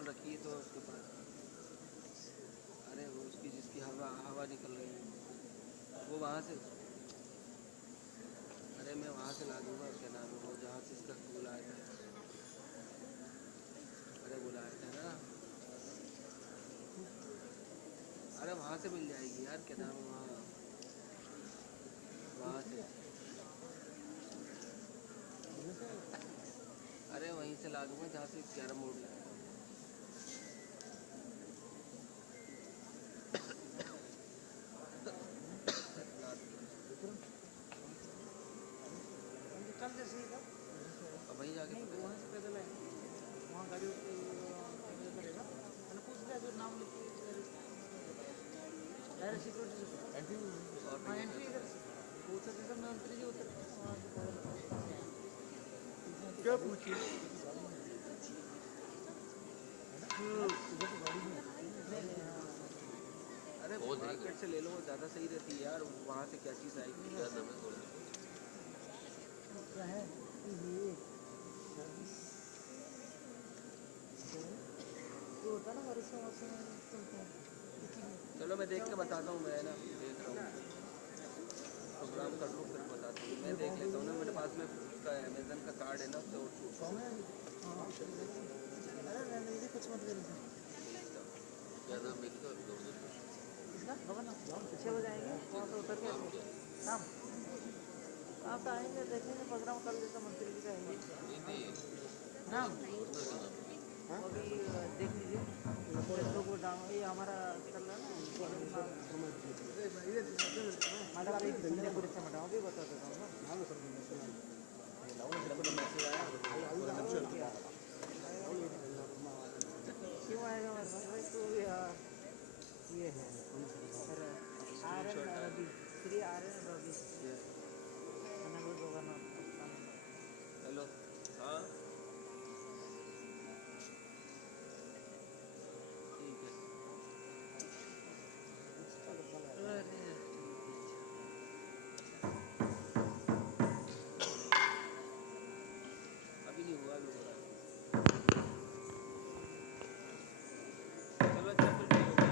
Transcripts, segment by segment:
खोल रखी है तो उसके ऊपर। अरे वो उसकी जिसकी हवा निकल रही है वो वहाँ से, अरे मैं वहाँ से ला दूँगा, क्या नाम है वो जहाँ से इसका फूल आया था, अरे बुलाया था ना, अरे वहाँ से मिल जाएगी यार, क्या नाम है वहाँ से, अरे वहीं से ला दूँगा जहाँ से कैरम बोर्ड लाया। कल जैसे ही था अब वहीं जाके वहाँ से पैदल आए, वहाँ गाड़ी करेगा, मैंने पूछ लिया जो नाम लिख के डायरेक्ट सिक्योरिटी से एंट्री इधर से वो उतर जैसे मैं उतरी जी उतर वहाँ से पैदल क्या पूछिए अरे मार्केट से ले लो, वो ज़्यादा सही रहती है यार, वहाँ से क्या चीज़ आएगी है ये होता ना बारिश में मौसम में चलो मैं देख के बताता हूँ, मैं ना देख रहा हूँ प्रोग्राम कर लूँ फिर बताता हूँ, मैं देख लेता हूँ ना, मेरे पास में उसका अमेजन का कार्ड है ना, तो अरे मैंने भी कुछ मत करी ज़्यादा मिल तो इसका खबर ना 6 बजे आएंगे वहाँ से उतर के शाम आप आएंगे देखेंगे प्रोग्राम कर लेते मंत्री जी का आएंगे नाम अभी देख लीजिए लोग ये हमारा चल रहा है ना मैडम एक संजय पुरी से मैडम अभी बता देता हूँ क्यों आएगा मेरे पास भाई तो ये है R N Ravi Shri R N Ravi hello हाँ ठीक है अभी नहीं हुआ, अभी हो रहा है। चलो अच्छा फिर ठीक हो गया।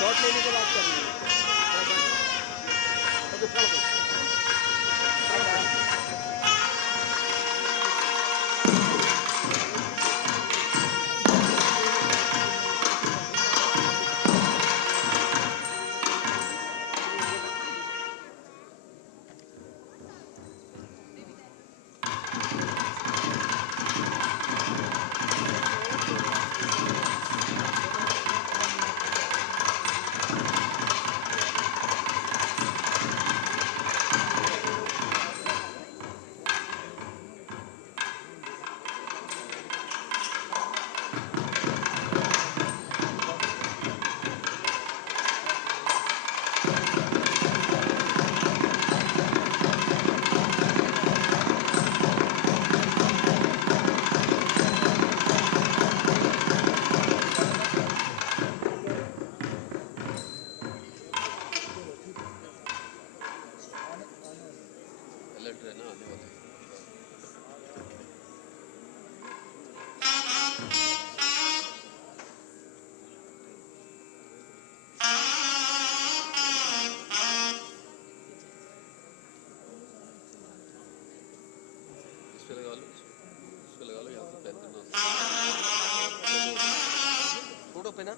शॉट लेने के बाद कर फोटो पे ना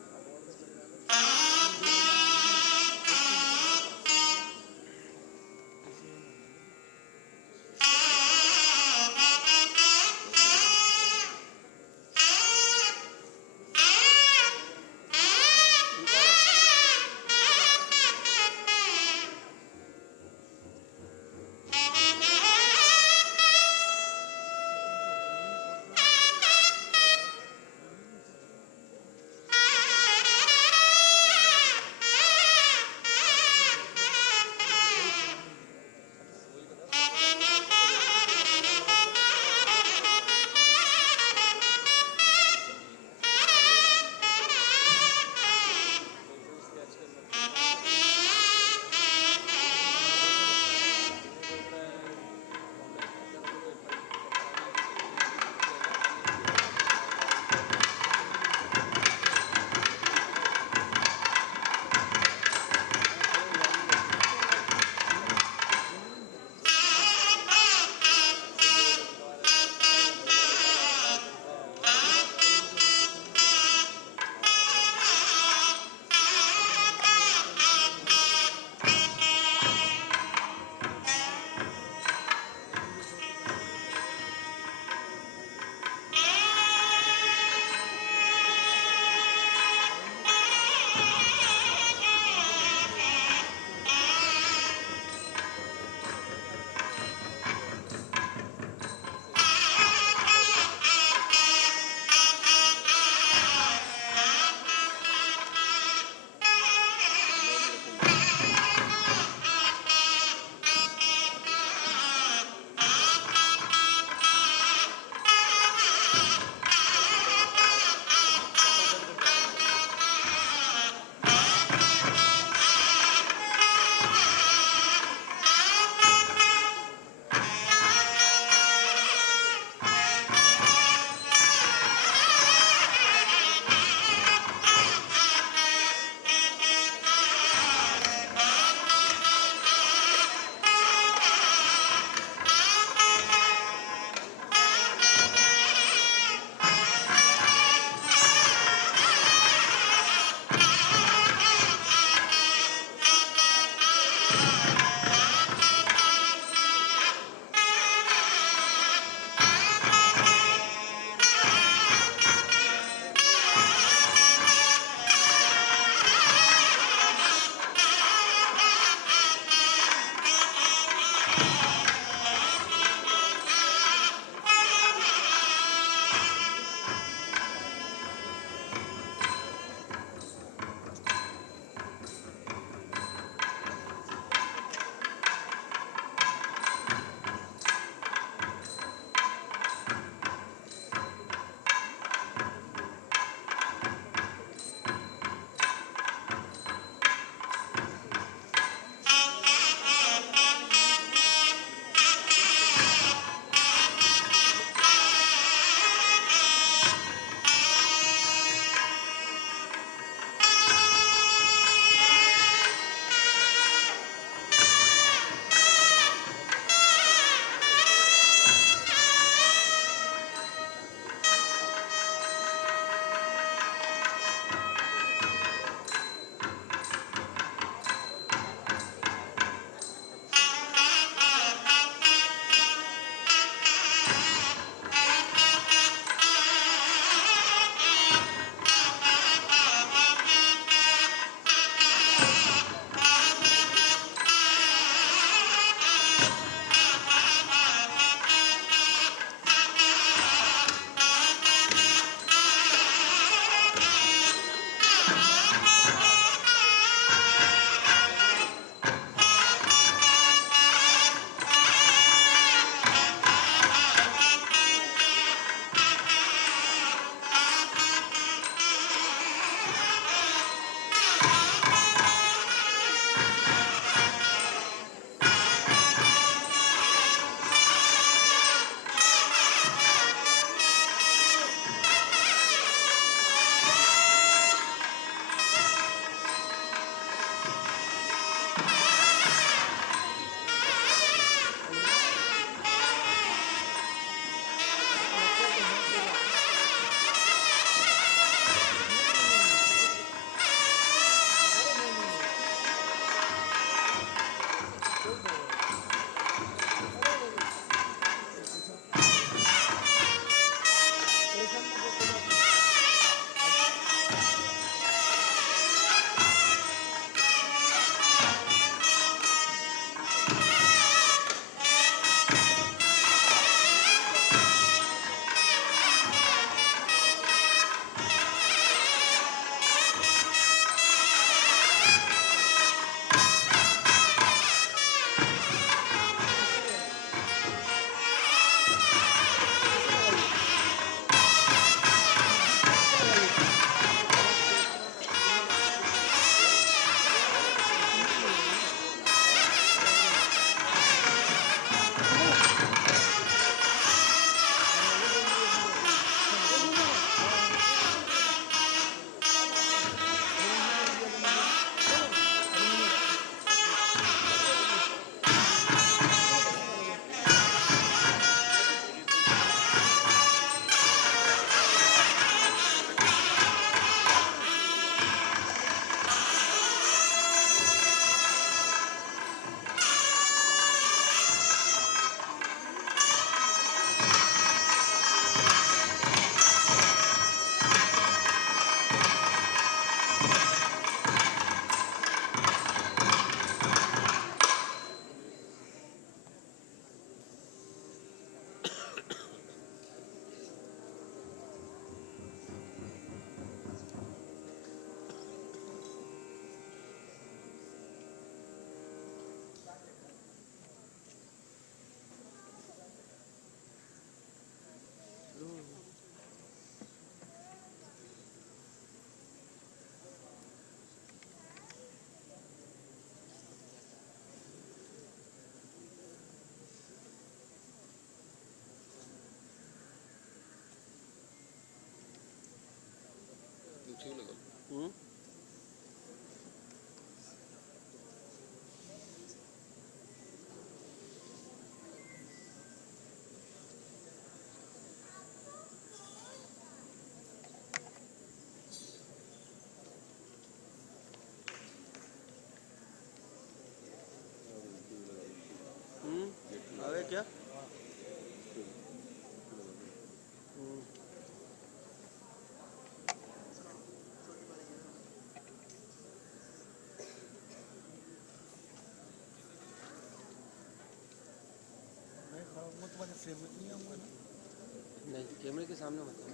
कैमरे के सामने बताओ,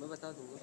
मैं बता दूंगा।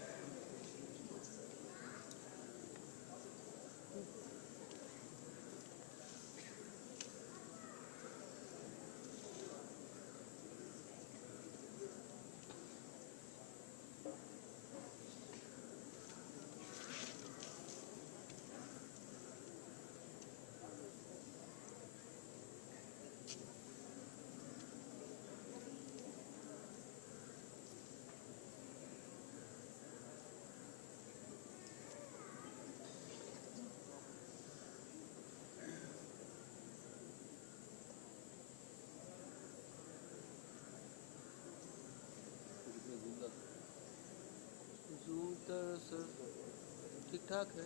जूम तो सर ठीक ठाक है।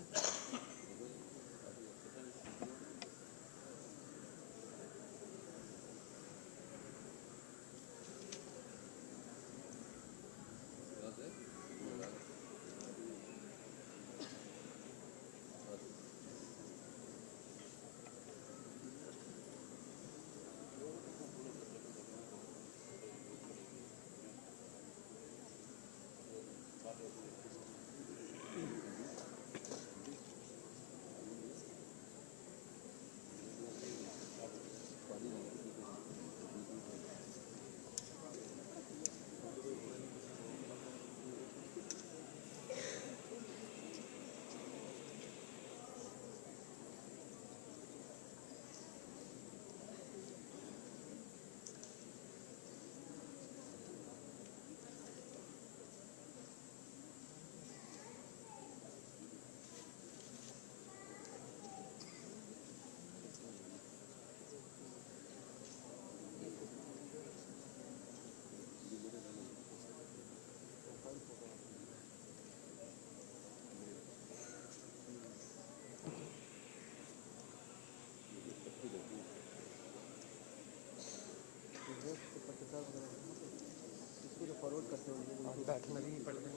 बैठना भी पड़ता है।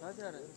कहाँ जा रहे हैं?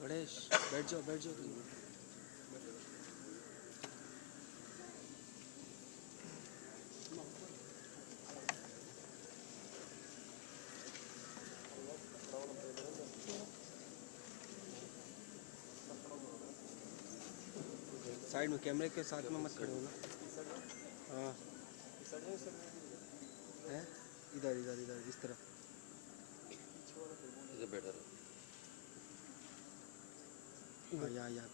गणेश बैठ जाओ, बैठ जाओ। साइड में कैमरे के साथ में मत खड़े हो ना। हाँ है, इधर इधर इधर इस तरफ बेटर है। हाँ यहाँ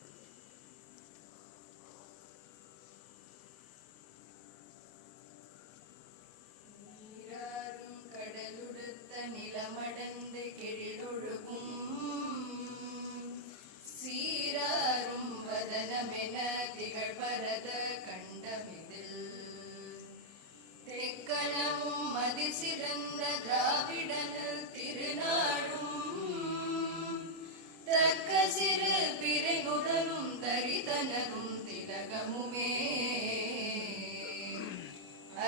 சிறந்த திராவிடனில் திருநாடும் தக்க சிறு பிறை நுதலும் தரிதனரும் திலகமுமே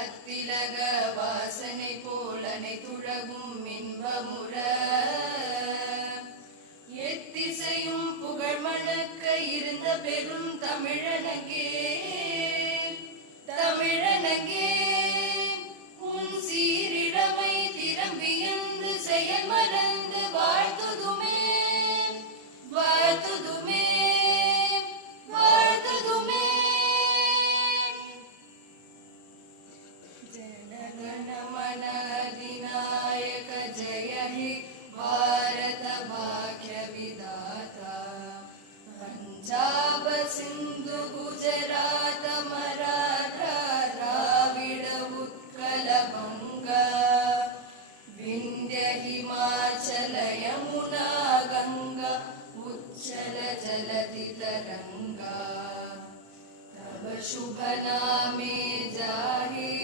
அத்திலக வாசனை போலனை துழவும் இன்பமுற எத்திசையும் புகழ் மணக்க இருந்த பெரும் தமிழனங்கே தமிழனங்கே உன் சீரிழமை திறம்பியந்து செயல் மறந்து வாழ்த்துதுமே வாழ்த்துதுமே வாழ்த்துதுமே. जनगण मन अधिनायक जय हे भारत भाग्य विधाता पंजाब सिंधु गुजरात मराठा द्राविड उत्कल बंगा विंध्य हिमाचल यमुना गंगा उच्चल जलधि तरंगा तब शुभ नामे जाहे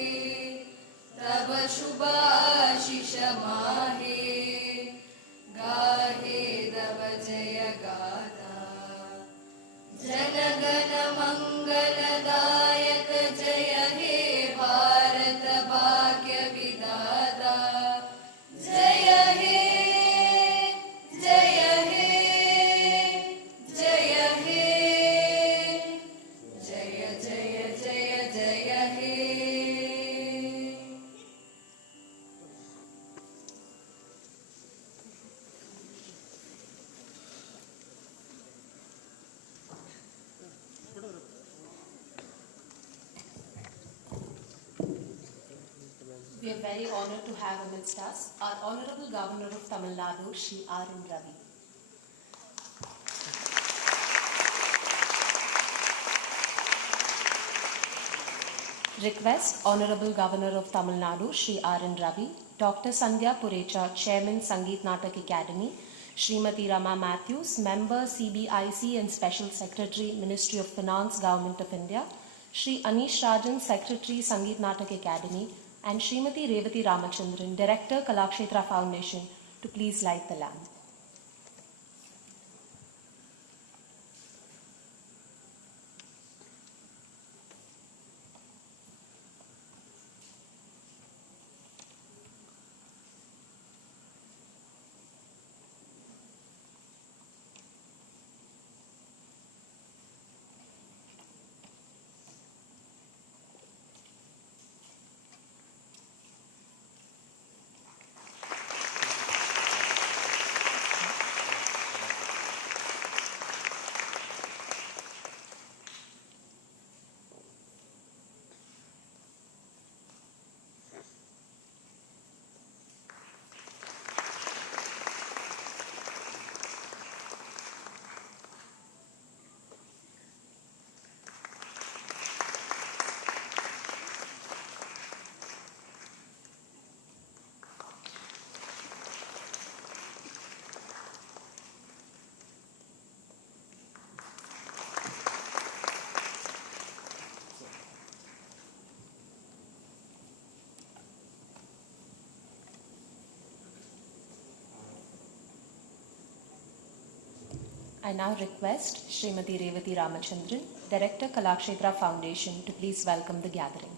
तब शुभ आशीष माहे गाहे तब जय गाथा जनगण मंगलदायक जय हे भारत भाग्य विधाता जय हे जय हे जय हे जय जय जय जय हे. We are very honored to have amidst us our Honorable Governor of Tamil Nadu, Shri R.N. Ravi. Request Honorable Governor of Tamil Nadu, Shri R.N. Ravi, Dr. Sandhya Purecha, Chairman Sangeet Natak Akademi, Srimati Rama Matthews, Member CBIC and Special Secretary, Ministry of Finance, Government of India, Shri Anish Rajan, Secretary, Sangeet Natak Akademi, and Srimati Revathi Ramachandran, Director, Kalakshetra Foundation, to please light the lamp. I now request Srimati Revathi Ramachandran, Director, Kalakshetra Foundation, to please welcome the gathering.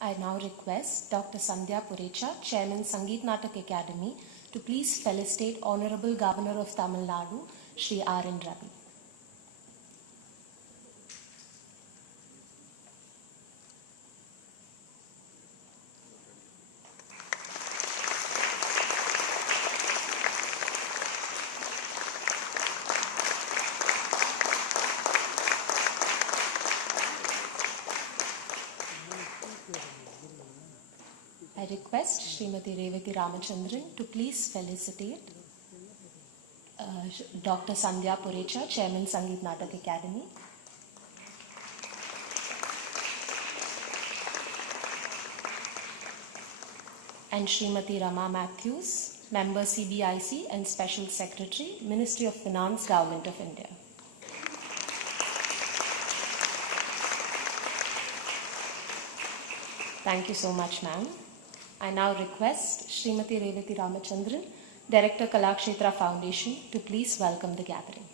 I now request Dr. Sandhya Purecha, Chairman Sangeet Natak Akademi, to please felicitate Honorable Governor of Tamil Nadu, Shri R.N. Ravi. I request Srimati Revathi Ramachandran to please felicitate Dr. Sandhya Purecha, Chairman Sangeet Natak Akademi. and Srimati Rama Matthews, Member CBIC and Special Secretary, Ministry of Finance, Government of India. Thank you so much, ma'am. I now request Srimati Revati Ramachandran, Director, Kalakshetra Foundation, to please welcome the gathering.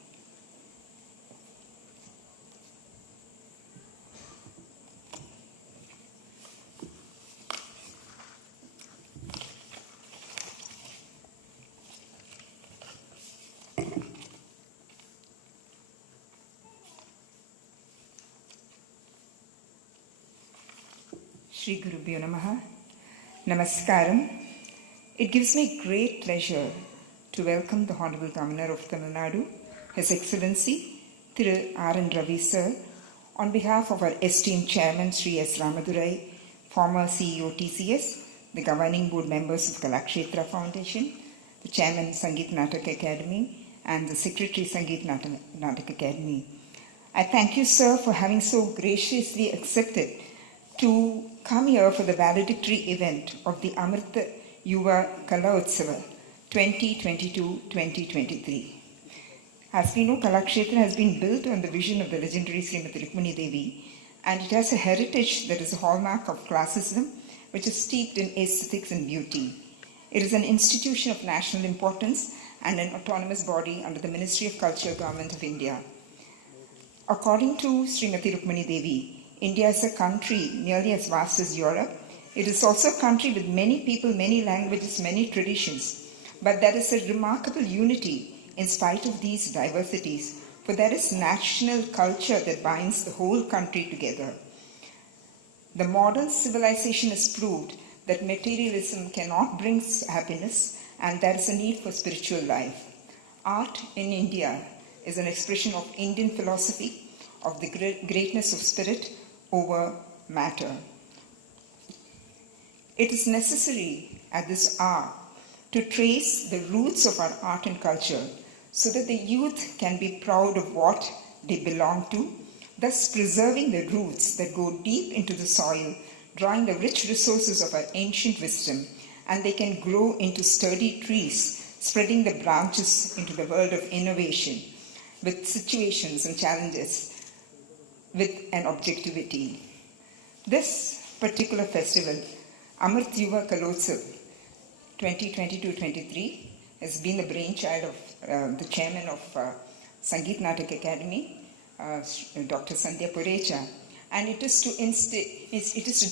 Shri Gurubhyo Namaha. Namaskaram. It gives me great pleasure to welcome the Honorable Governor of Tamil Nadu, His Excellency Thiru R.N. Ravi Sir, on behalf of our esteemed Chairman Sri S. Ramadurai, former CEO TCS, the governing board members of Kalakshetra Foundation, the Chairman Sangeet Natak Akademi, and the Secretary Sangeet Natak Akademi. I thank you, sir, for having so graciously accepted to come here for the valedictory event of the Amrit Yuva Kalotsav 2022-2023. As we know, Kalakshetra has been built on the vision of the legendary Srimati Rukmini Devi, and it has a heritage that is a hallmark of classicism, which is steeped in aesthetics and beauty. It is an institution of national importance and an autonomous body under the Ministry of Culture, Government of India. According to Srimati Rukmini Devi, India is a country nearly as vast as Europe. It is also a country with many people, many languages, many traditions. But there is a remarkable unity in spite of these diversities, for there is national culture that binds the whole country together. The modern civilization has proved that materialism cannot bring happiness, and there is a need for spiritual life. Art in India is an expression of Indian philosophy of the greatness of spirit over matter. It is necessary at this hour to trace the roots of our art and culture so that the youth can be proud of what they belong to, thus preserving the roots that go deep into the soil, drawing the rich resources of our ancient wisdom, and they can grow into sturdy trees, spreading the branches into the world of innovation with situations and challenges with an objectivity. This particular festival, Amrit Yuva Kalotsav 2022-23, has been the brainchild of the chairman of Sangeet Natak Akademi, Dr. Sandhya Purecha, and it is to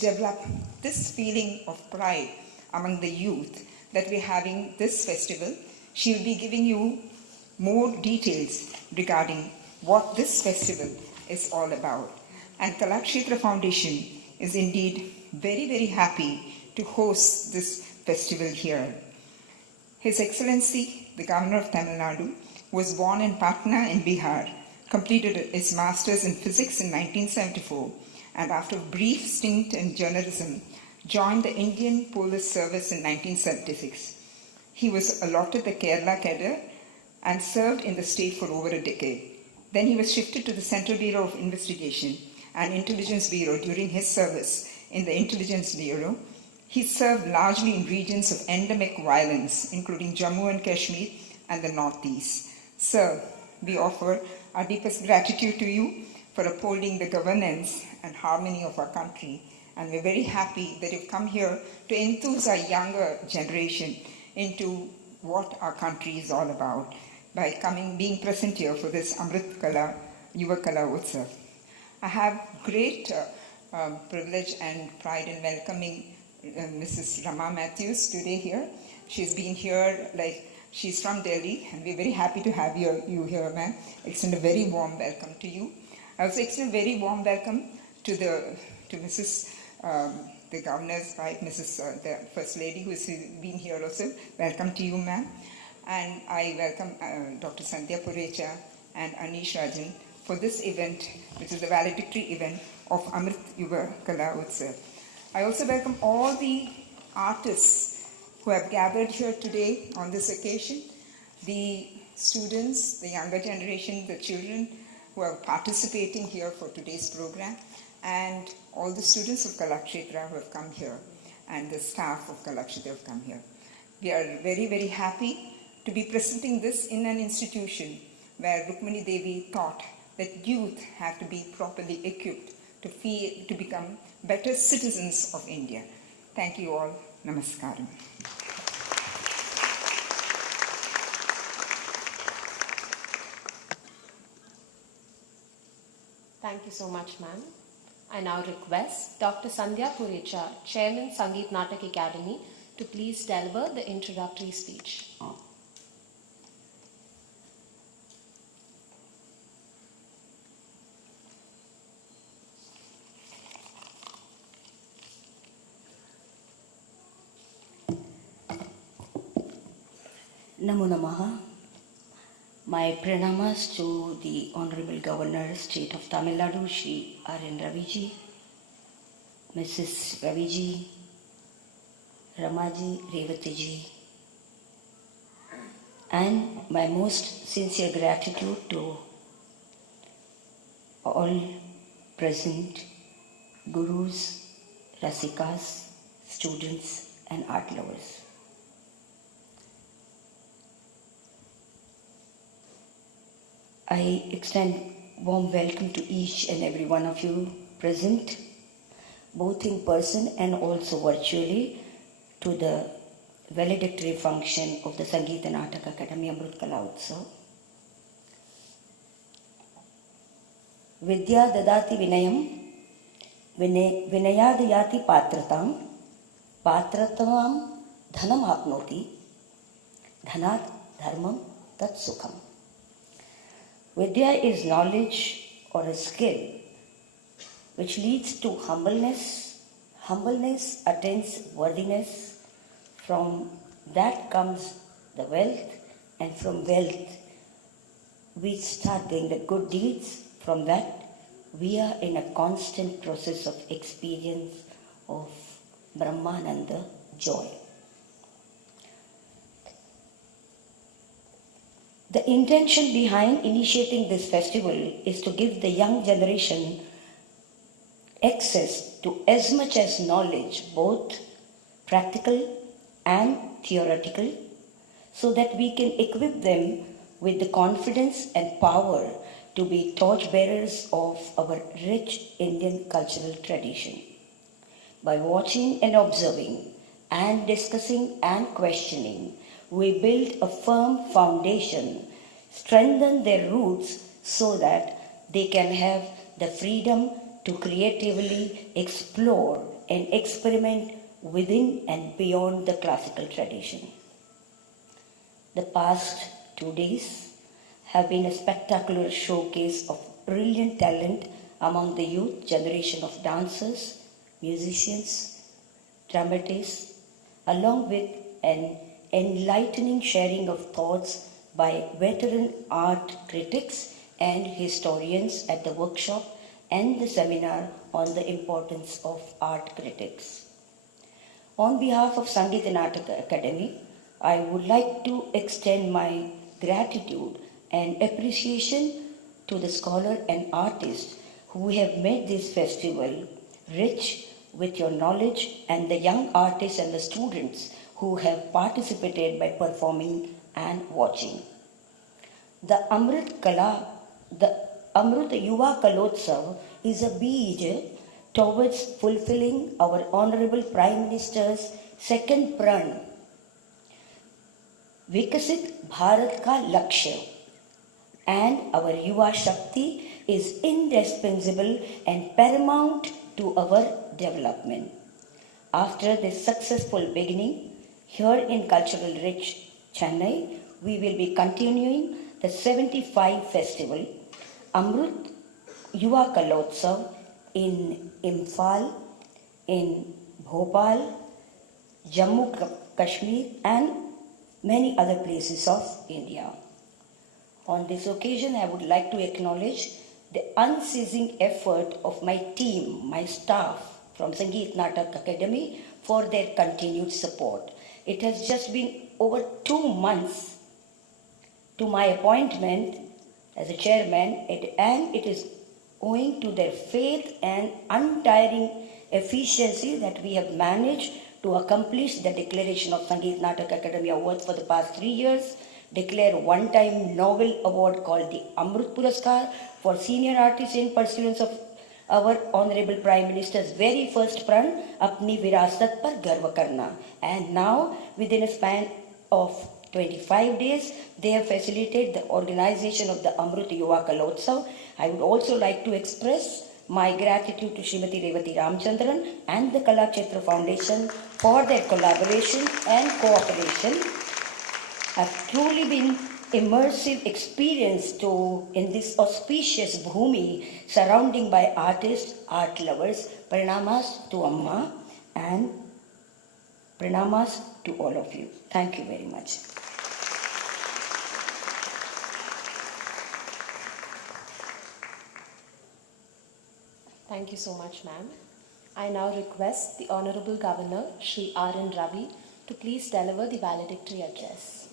develop this feeling of pride among the youth that we're having this festival. She will be giving you more details regarding what this festival is all about. And Kalakshetra Foundation is indeed very, very happy to host this festival here. His Excellency, the Governor of Tamil Nadu, was born in Patna in Bihar, completed his Masters in Physics in 1974, and after a brief stint in journalism, joined the Indian Police Service in 1976. He was allotted the Kerala cadre and served in the state for over a decade. Then he was shifted to the Central Bureau of Investigation and Intelligence Bureau during his service in the Intelligence Bureau. He served largely in regions of endemic violence, including Jammu and Kashmir and the Northeast. Sir, we offer our deepest gratitude to you for upholding the governance and harmony of our country. And we're very happy that you've come here to enthuse our younger generation into what our country is all about by being present here for this Amrit Yuva Kalotsav. I have great privilege and pride in welcoming Mrs. Rama Matthews today here. She's been here, she's from Delhi, and we're very happy to have you here, ma'am. Extend a very warm welcome to you. I also extend a very warm welcome to Mrs. The Governor's wife, Mrs. The First Lady, who has been here also. Welcome to you, ma'am. And I welcome Dr. Sandhya Purecha and Anish Rajan for this event, which is the valedictory event of Amrit Yuva Kalotsav. I also welcome all the artists who have gathered here today on this occasion, the students, the younger generation, the children who are participating here for today's program, and all the students of Kalakshetra who have come here. and the staff of Kalakshetra have come here. We are very, very happy to be presenting this in an institution where Rukmini Devi taught that youth have to be properly equipped to become better citizens of India. Thank you all. Namaskaram. Thank you so much, ma'am. I now request Dr. Sandhya Purecha, Chairman, Sangeet Natak Academy, to please deliver the introductory speech. Namo Namaha. My pranamas to the Honorable Governor, State of Tamil Nadu, Shri R.N. Raviji, Mrs. Raviji, Ramaji, Revatiji, and my most sincere gratitude to all present gurus, rasikas, students, and art lovers. I extend warm welcome to each and every one of you present, both in person and also virtually, to the valedictory function of the Sangeet Natak Akademi Amrit Kalotsav. Vidya dadati vinayam, vinayadayati patratam, patratam dhanam apnoti, dhanat dharmam tat sukham. Vidya is knowledge or a skill which leads to humbleness. Humbleness attains worthiness. From that comes the wealth, and from wealth we start doing the good deeds. From that we are in a constant process of experience of Brahmananda joy. The intention behind initiating this festival is to give the young generation access to as much as knowledge, both practical and theoretical, so that we can equip them with the confidence and power to be torchbearers of our rich Indian cultural tradition. By watching and observing and discussing and questioning, we build a firm foundation, strengthen their roots so that they can have the freedom to creatively explore and experiment within and beyond the classical tradition. The past 2 days have been a spectacular showcase of brilliant talent among the youth generation of dancers, musicians, dramatists, along with an enlightening sharing of thoughts by veteran art critics and historians at the workshop and the seminar on the importance of art critics. On behalf of Sangeet Natak Akademi, I would like to extend my gratitude and appreciation to the scholar and artists who have made this festival rich with your knowledge, and the young artists and the students who have participated by performing and watching. The Amrit Yuva Kalotsav is a beej towards fulfilling our Honorable Prime Minister's second pran, Vikasit Bharat Kalakshetra, and our Yuva Shakti is indispensable and paramount to our development. After this successful beginning, here in cultural rich Chennai, we will be continuing the 75 festival, Amrit Yuva Kalotsav, in Imphal, in Bhopal, Jammu Kashmir, and many other places of India. On this occasion, I would like to acknowledge the unceasing effort of my team, my staff from Sangeet Natak Akademi for their continued support. It has just been over 2 months to my appointment as a chairman, and it is owing to their faith and untiring efficiency that we have managed to accomplish the declaration of Sangeet Natak Akademi Awards for the past 3 years, declare one-time Nobel Award called the Amrit Puraskar for senior artists in pursuance of our Honorable Prime Minister's very first pran, Apni Virasat Par Garva Karna. And now, within a span of 25 days, they have facilitated the organization of the Amrit Yuva Kalotsav. I would also like to express my gratitude to Srimati Revati Ramchandran and the Kalakshetra Foundation for their collaboration and cooperation. Have truly been immersive experience in this auspicious bhumi surrounding by artists, art lovers. Pranamas to Amma and pranamas to all of you. Thank you very much. Thank you so much, ma'am. I now request the Honorable Governor, Shri R.N. Ravi, to please deliver the valedictory address.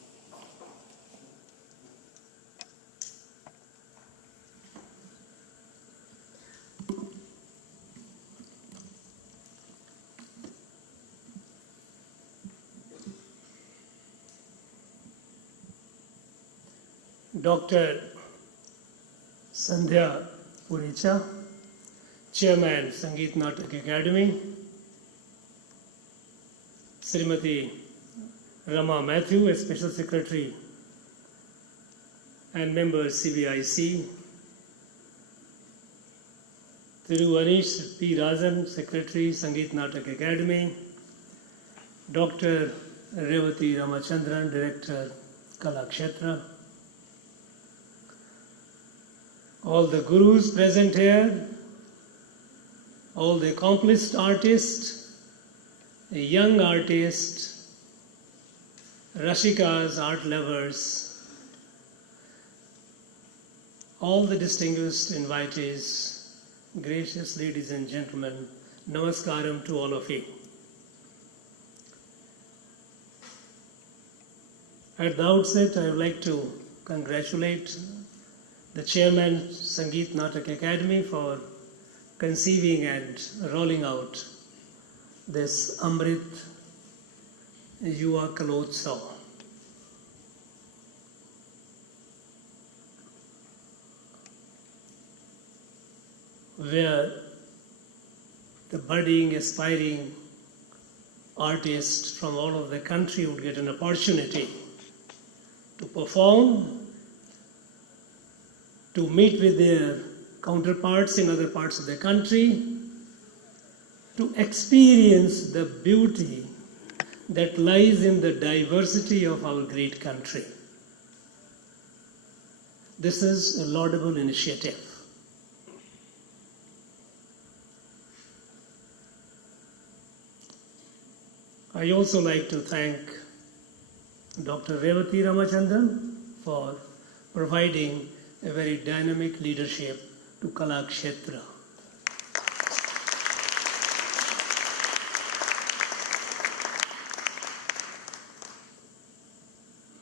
Dr. Sandhya Purecha, Chairman, Sangeet Natak Akademi, Srimati Rama Matthew, a Special Secretary and member CBIC, Thiru Anish P. Rajan, Secretary, Sangeet Natak Akademi, Dr. Revati Ramachandran, Director, Kalakshetra, all the gurus present here, all the accomplished artists, the young artists, Rashikas, art lovers, all the distinguished invitees, gracious ladies and gentlemen, namaskaram to all of you. At the outset, I would like to congratulate the Chairman, Sangeet Natak Akademi, for conceiving and rolling out this Amrit Yuva Kalotsav. Where the budding, aspiring artists from all over the country would get an opportunity to perform, to meet with their counterparts in other parts of the country, to experience the beauty that lies in the diversity of our great country. This is a laudable initiative. I also like to thank Dr. Revati Ramachandran for providing a very dynamic leadership to Kalakshetra.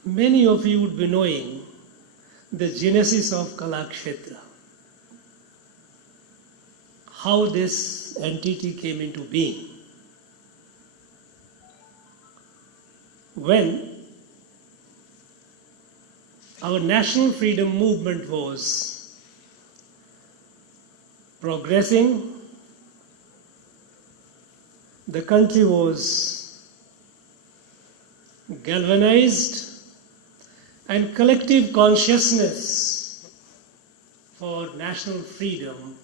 Many of you would be knowing the genesis of Kalakshetra, how this entity came into being. When our national freedom movement was progressing, the country was galvanized, and collective consciousness for national freedom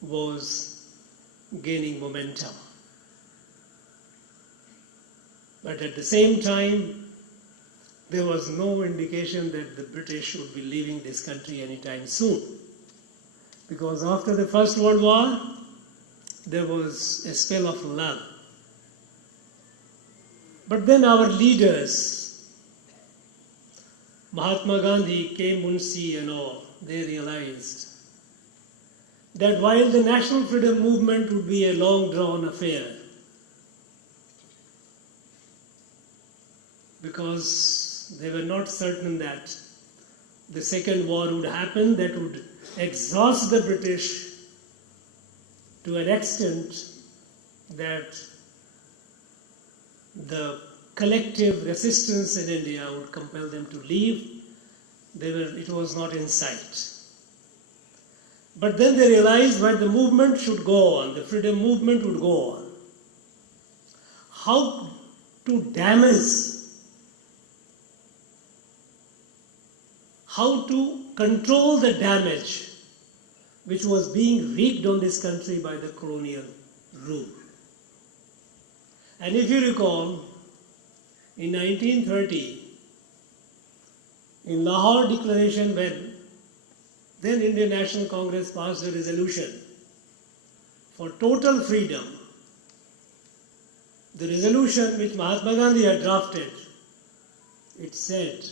was gaining momentum. But at the same time, there was no indication that the British would be leaving this country anytime soon. Because after the First World War, there was a spell of lull. But then our leaders, Mahatma Gandhi, K. Munshi and all, they realized that while the national freedom movement would be a long-drawn affair, because they were not certain that the Second War would happen, that would exhaust the British to an extent that the collective resistance in India would compel them to leave. It was not in sight. But then they realized that the movement should go on, the freedom movement would go on. How to damage, how to control the damage which was being wreaked on this country by the colonial rule. And if you recall, in 1930, in Lahore Declaration, when then Indian National Congress passed a resolution for total freedom, the resolution which Mahatma Gandhi had drafted, it said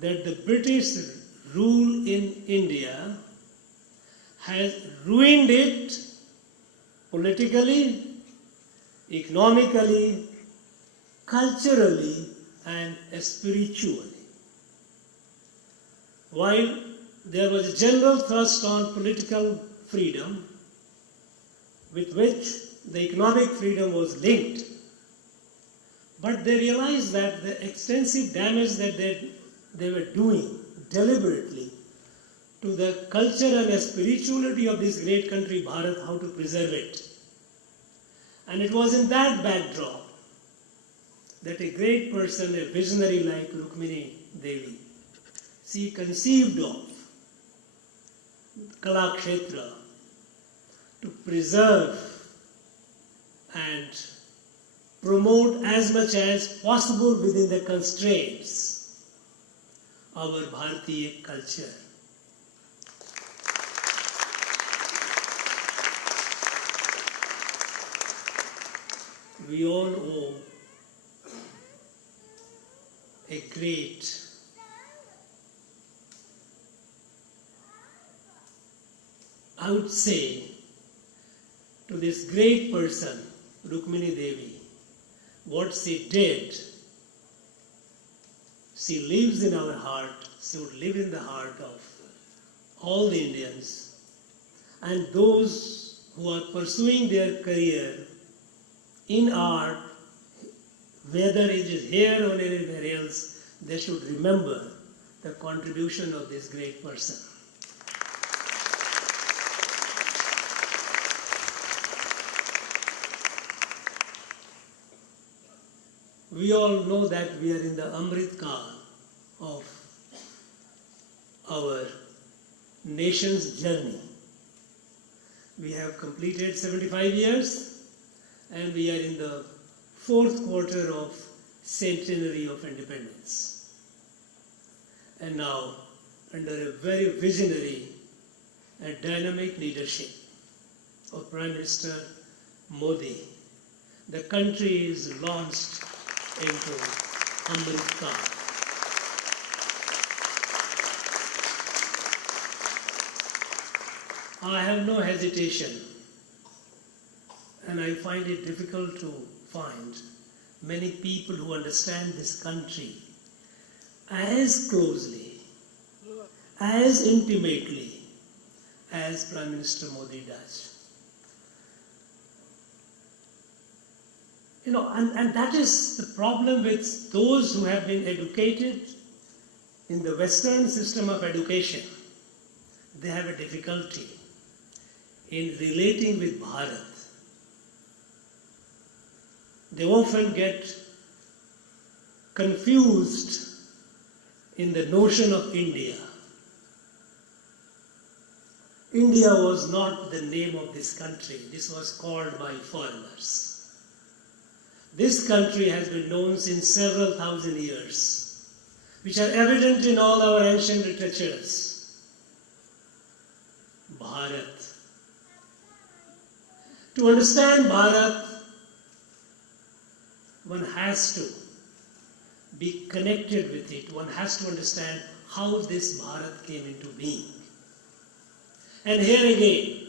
that the British rule in India has ruined it politically, economically, culturally, and spiritually. While there was a general thrust on political freedom, with which the economic freedom was linked, but they realized that the extensive damage that they were doing deliberately to the culture and spirituality of this great country, Bharat, how to preserve it. And it was in that backdrop that a great person, a visionary like Rukmini Devi, she conceived of Kalakshetra to preserve and promote as much as possible within the constraints our Bharatiya culture. We all owe a great I would say to this great person, Rukmini Devi, what she did, she lives in our heart, she would live in the heart of all the Indians, and those who are pursuing their career in art, whether it is here or anywhere else, they should remember the contribution of this great person. We all know that we are in the Amrit Kal of our nation's journey. We have completed 75 years and we are in the fourth quarter of centenary of independence. And now, under a very visionary and dynamic leadership of Prime Minister Modi, the country is launched into Amrit Kal. I have no hesitation, and I find it difficult to find many people who understand this country as closely, as intimately as Prime Minister Modi does. And that is the problem with those who have been educated in the Western system of education. They have a difficulty in relating with Bharat. They often get confused in the notion of India. India was not the name of this country. This was called by foreigners. This country has been known since several thousand years, which are evident in all our ancient literatures. Bharat. To understand Bharat, one has to be connected with it. One has to understand how this Bharat came into being. And here again,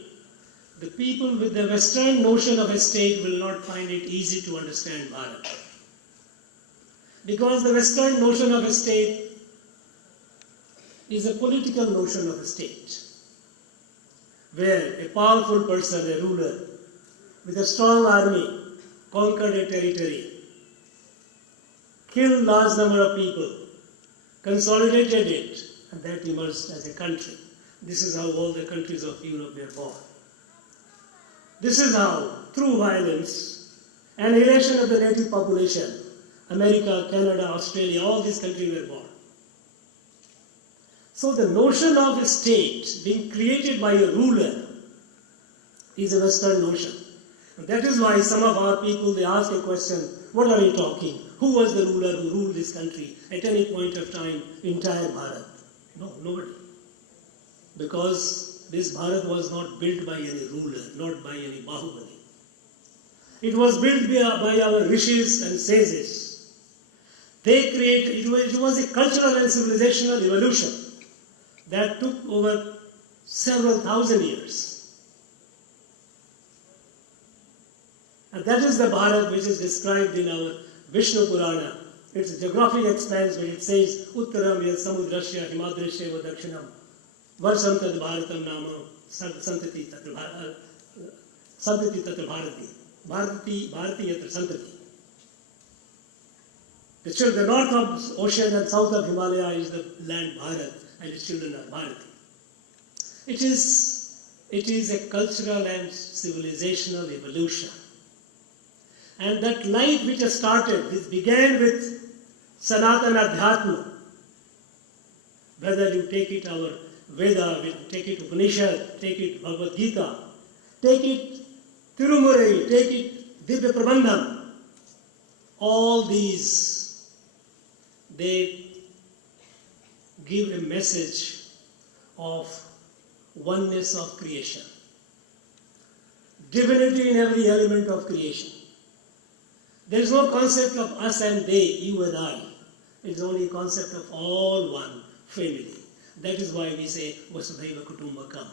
the people with the Western notion of a state will not find it easy to understand Bharat. Because the Western notion of a state is a political notion of a state, where a powerful person, a ruler, with a strong army, conquered a territory killed large number of people, consolidated it, and that emerged as a country. This is how all the countries of Europe were born. This is how, through violence, annihilation of the native population, America, Canada, Australia, all these countries were born. So the notion of a state being created by a ruler is a Western notion. And that is why some of our people, they ask a question, what are you talking? Who was the ruler who ruled this country at any point of time, entire Bharat? No, nobody. Because this Bharat was not built by any ruler, not by any Bahubali. It was built by our rishis and sages. They created, it was a cultural and civilizational evolution that took over several thousand years. And that is the Bharat which is described in our Vishnu Purana. Its geographic expanse when it says, Uttaram yad samudrasya himadrasya va dakshinam varsham tad bharatam nama santati tatra bharati yatra santati. The north of ocean and south of Himalaya is the land Bharat, and its children are Bharati. It is a cultural and civilizational evolution. And that life which has started, this began with Sanatana Adhyatma. Whether you take it our Veda, take it Upanishad, take it Bhagavad Gita, take it Tirumurai, take it Divya Prabandham, all these, they give a message of oneness of creation. Divinity in every element of creation. There is no concept of us and they, you and I. It is only a concept of all one family. That is why we say Vasudhaiva Kutumbakam.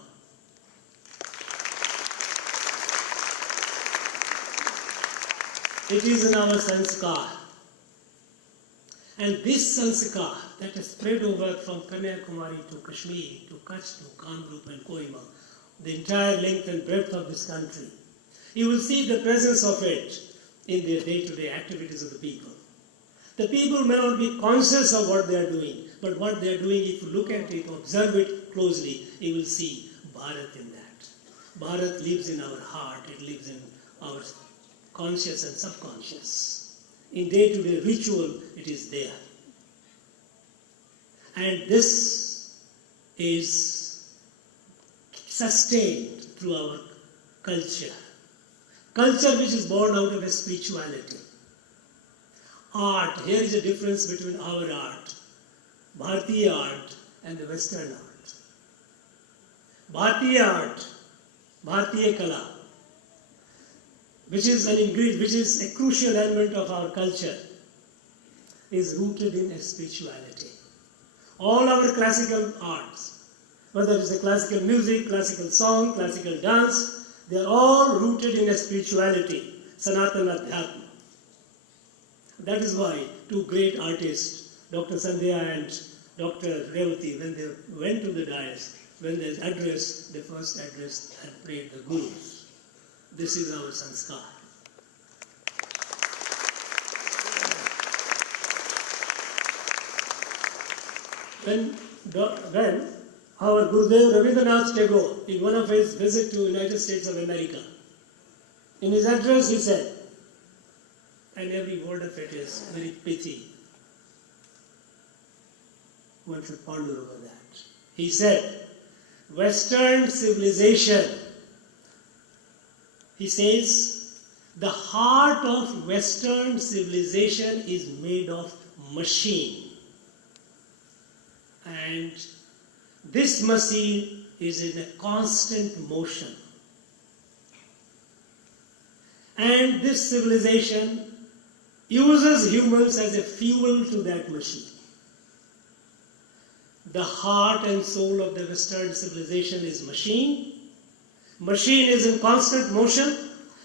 It is in our sanskar. And this sanskar that has spread over from Kanyakumari to Kashmir, to Kutch, to Kamrup and Kohima, the entire length and breadth of this country, you will see the presence of it in their day-to-day activities of the people. The people may not be conscious of what they are doing, but what they are doing, if you look at it, observe it closely, you will see Bharat in that. Bharat lives in our heart, it lives in our conscious and subconscious. In day-to-day ritual, it is there. And this is sustained through our culture. Culture which is born out of a spirituality. Art, here is a difference between our art, Bharatiya art and the Western art. Bharatiya art, Bharatiya Kala, which is an ingredient, which is a crucial element of our culture, is rooted in a spirituality. All our classical arts, whether it's a classical music, classical song, classical dance, they are all rooted in a spirituality, Sanatana Adhyatma. That is why two great artists, Dr. Sandhya and Dr. Revati, when they went to the dais, when they addressed, they first addressed and prayed the Gurus. This is our sanskar. When our Gurudev Rabindranath Tagore, in one of his visits to the United States of America, in his address he said, and every word of it is very pithy, one should ponder over that. He said, Western civilization, he says, the heart of Western civilization is made of machine. And this machine is in a constant motion. And this civilization uses humans as a fuel to that machine. The heart and soul of the Western civilization is machine. Machine is in constant motion,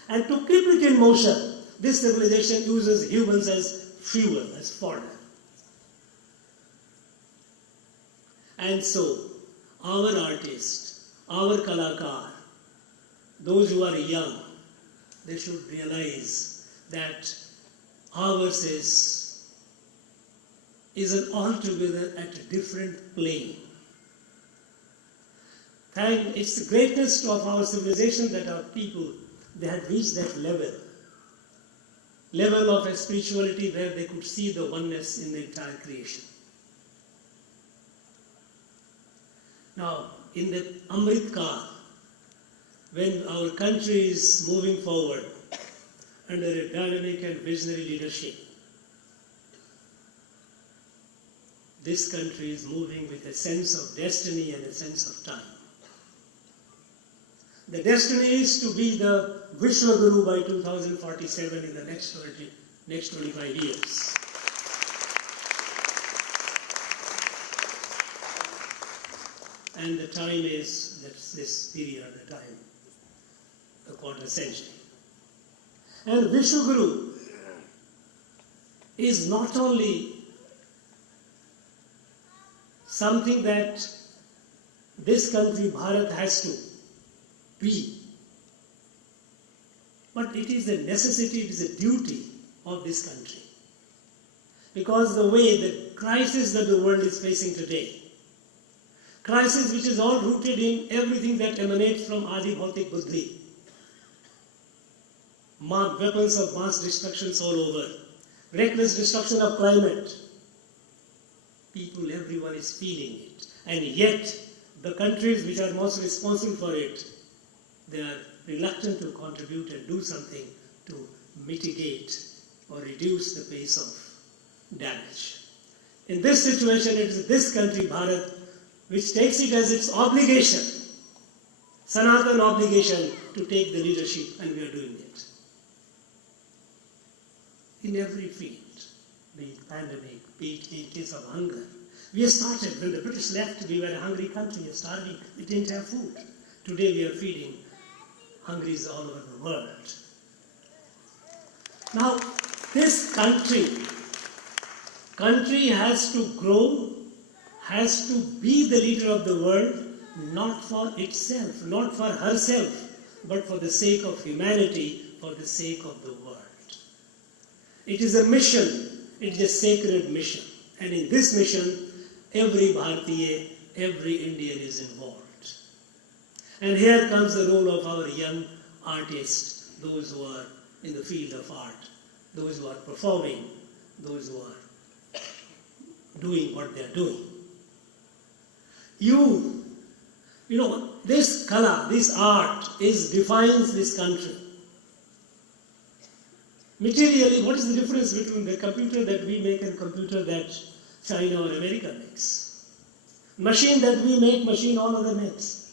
and to keep it in motion, this civilization uses humans as fuel, as fodder. And so, our artist, our kalakar, those who are young, they should realize that ours is is an altogether at a different plane. It's the greatness of our civilization that our people, they had reached that level of a spirituality where they could see the oneness in the entire creation. Now, in the Amrit Kaal, when our country is moving forward under a dynamic and visionary leadership, this country is moving with a sense of destiny and a sense of time. The destiny is to be the Vishwa Guru by 2047 in the next 25 years. And the time is, that's this period, the time, a quarter century. And Vishwa Guru is not only something that this country, Bharat, has to be, but it is a necessity, it is a duty of this country. Because the way, the crisis that the world is facing today, crisis which is all rooted in everything that emanates from Adi Bhautik Buddhi, weapons of mass destructions all over, reckless destruction of climate, people, everyone is feeling it. And yet, the countries which are most responsible for it, they are reluctant to contribute and do something to mitigate or reduce the pace of damage. In this situation, it is this country, Bharat, which takes it as its obligation, Sanatan obligation, to take the leadership, and we are doing it. In every field, be it pandemic, be it in case of hunger. We have started, when the British left, we were a hungry country, we were starving, we didn't have food. Today we are feeding hungries all over the world. Now, this country has to grow, has to be the leader of the world, not for itself, not for herself, but for the sake of humanity, for the sake of the world. It is a mission, it is a sacred mission. And in this mission, every Bharatiya, every Indian is involved. And here comes the role of our young artists, those who are in the field of art, those who are performing, those who are doing what they are doing. You know, this kala, this art defines this country. Materially, what is the difference between the computer that we make and computer that China or America makes? Machine that we make, machine all other makes.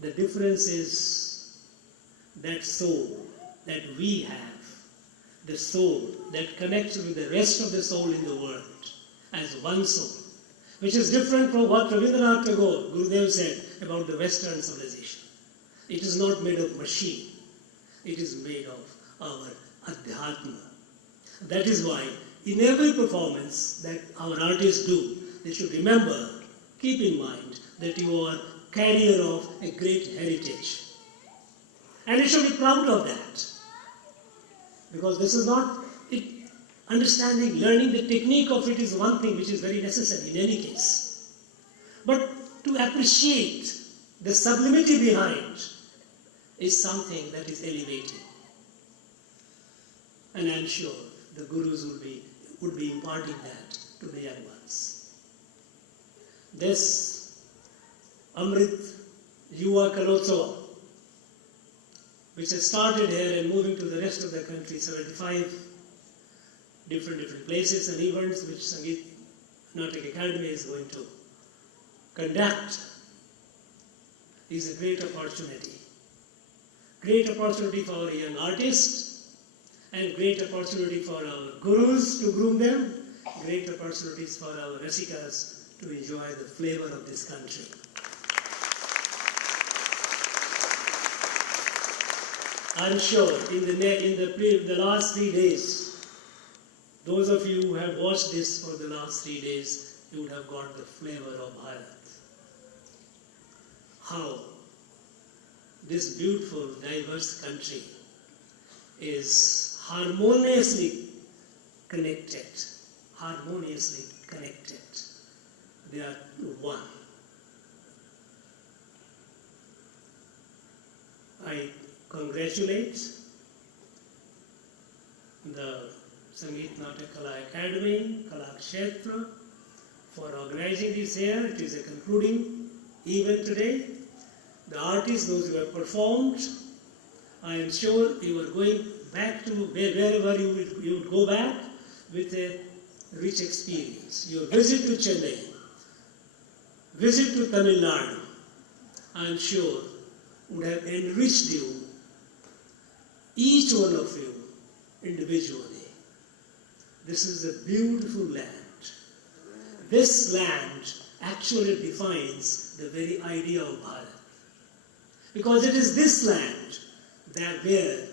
The difference is that soul that we have, the soul that connects with the rest of the soul in the world as one soul, which is different from what Rabindranath Tagore, Gurudev, said about the Western civilization. It is not made of machine. It is made of our Adhyatma. That is why in every performance that our artists do, they should remember, keep in mind that you are carrier of a great heritage. And you should be proud of that. Because this is not, understanding, learning the technique of it is one thing which is very necessary in any case. But to appreciate the sublimity behind is something that is elevating. And I am sure the gurus would be imparting that to the young ones. This Amrit Yuva Kalotsav, which has started here and moving to the rest of the country, 75 different places and events which Sangeet Natak Akademi is going to conduct, is a great opportunity. Great opportunity for our young artists, and great opportunity for our gurus to groom them, great opportunities for our rasikas to enjoy the flavor of this country. I'm sure in the last 3 days, those of you who have watched this for the last 3 days, you would have got the flavor of Bharat. How this beautiful, diverse country is harmoniously connected, harmoniously connected. They are one. I congratulate the Sangeet Natak Akademi, Kalakshetra, for organizing this year. It is a concluding event today. The artists, those who have performed, I am sure you are going back to wherever you would go back with a rich experience. Your visit to Chennai, visit to Tamil Nadu, I am sure would have enriched you, each one of you individually. This is a beautiful land. This land actually defines the very idea of Bharat. Because it is this land that where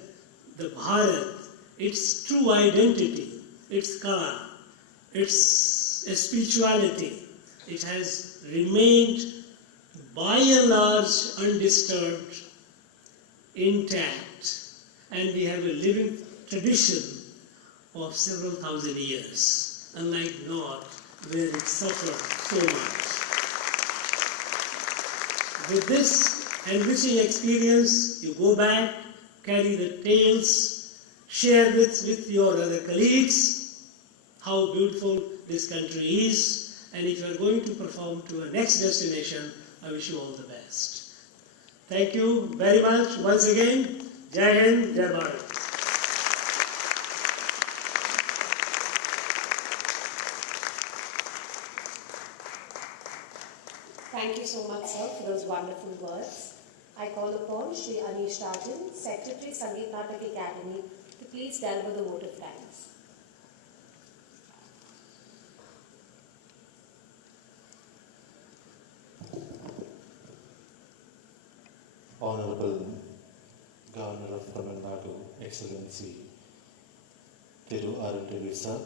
the Bharat, its true identity, its color, its spirituality, it has remained by and large undisturbed, intact, and we have a living tradition of several thousand years, unlike North, where it suffered so much. With this enriching experience, you go back, carry the tales, share with your other colleagues how beautiful this country is, and if you are going to perform to a next destination, I wish you all the best. Thank you very much once again. Jai Hind, Jai Bharat. Thank you so much, sir, for those wonderful words. I call upon Shri Anish Rajan, Secretary, Sangeet Natak Akademi, to please deliver the vote of thanks. Honorable Governor of Tamil Nadu, Excellency Thiru Arun sir,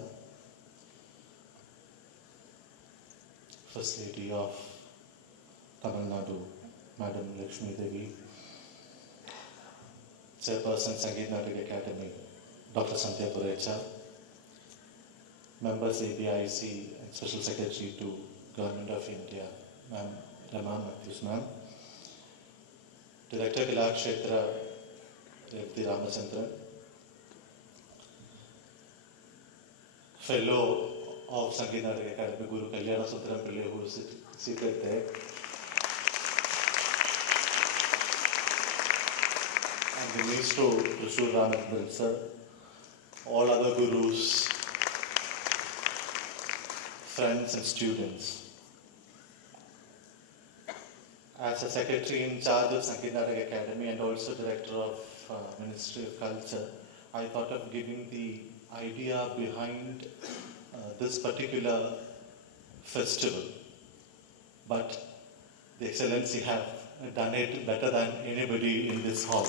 First Lady of Tamil Nadu, Madam Lakshmi Devi, Chairperson Sangeet Natak Akademi, Dr. Sandhya Purecha, Members ABIC and Special Secretary to Government of India, Ma'am Rama Matthews Ma'am, Director Kalakshetra Ramachandran, Fellow of Sangeet Natak Akademi, Guru Kalyana Sundram Pillai, who is seated there, and the Minister Trishur Ramachandran sir, all other gurus, friends and students. As a secretary in charge of Sangeet Natak Akademi and also director of Ministry of Culture, I thought of giving the idea behind this particular festival. But the Excellency have done it better than anybody in this hall.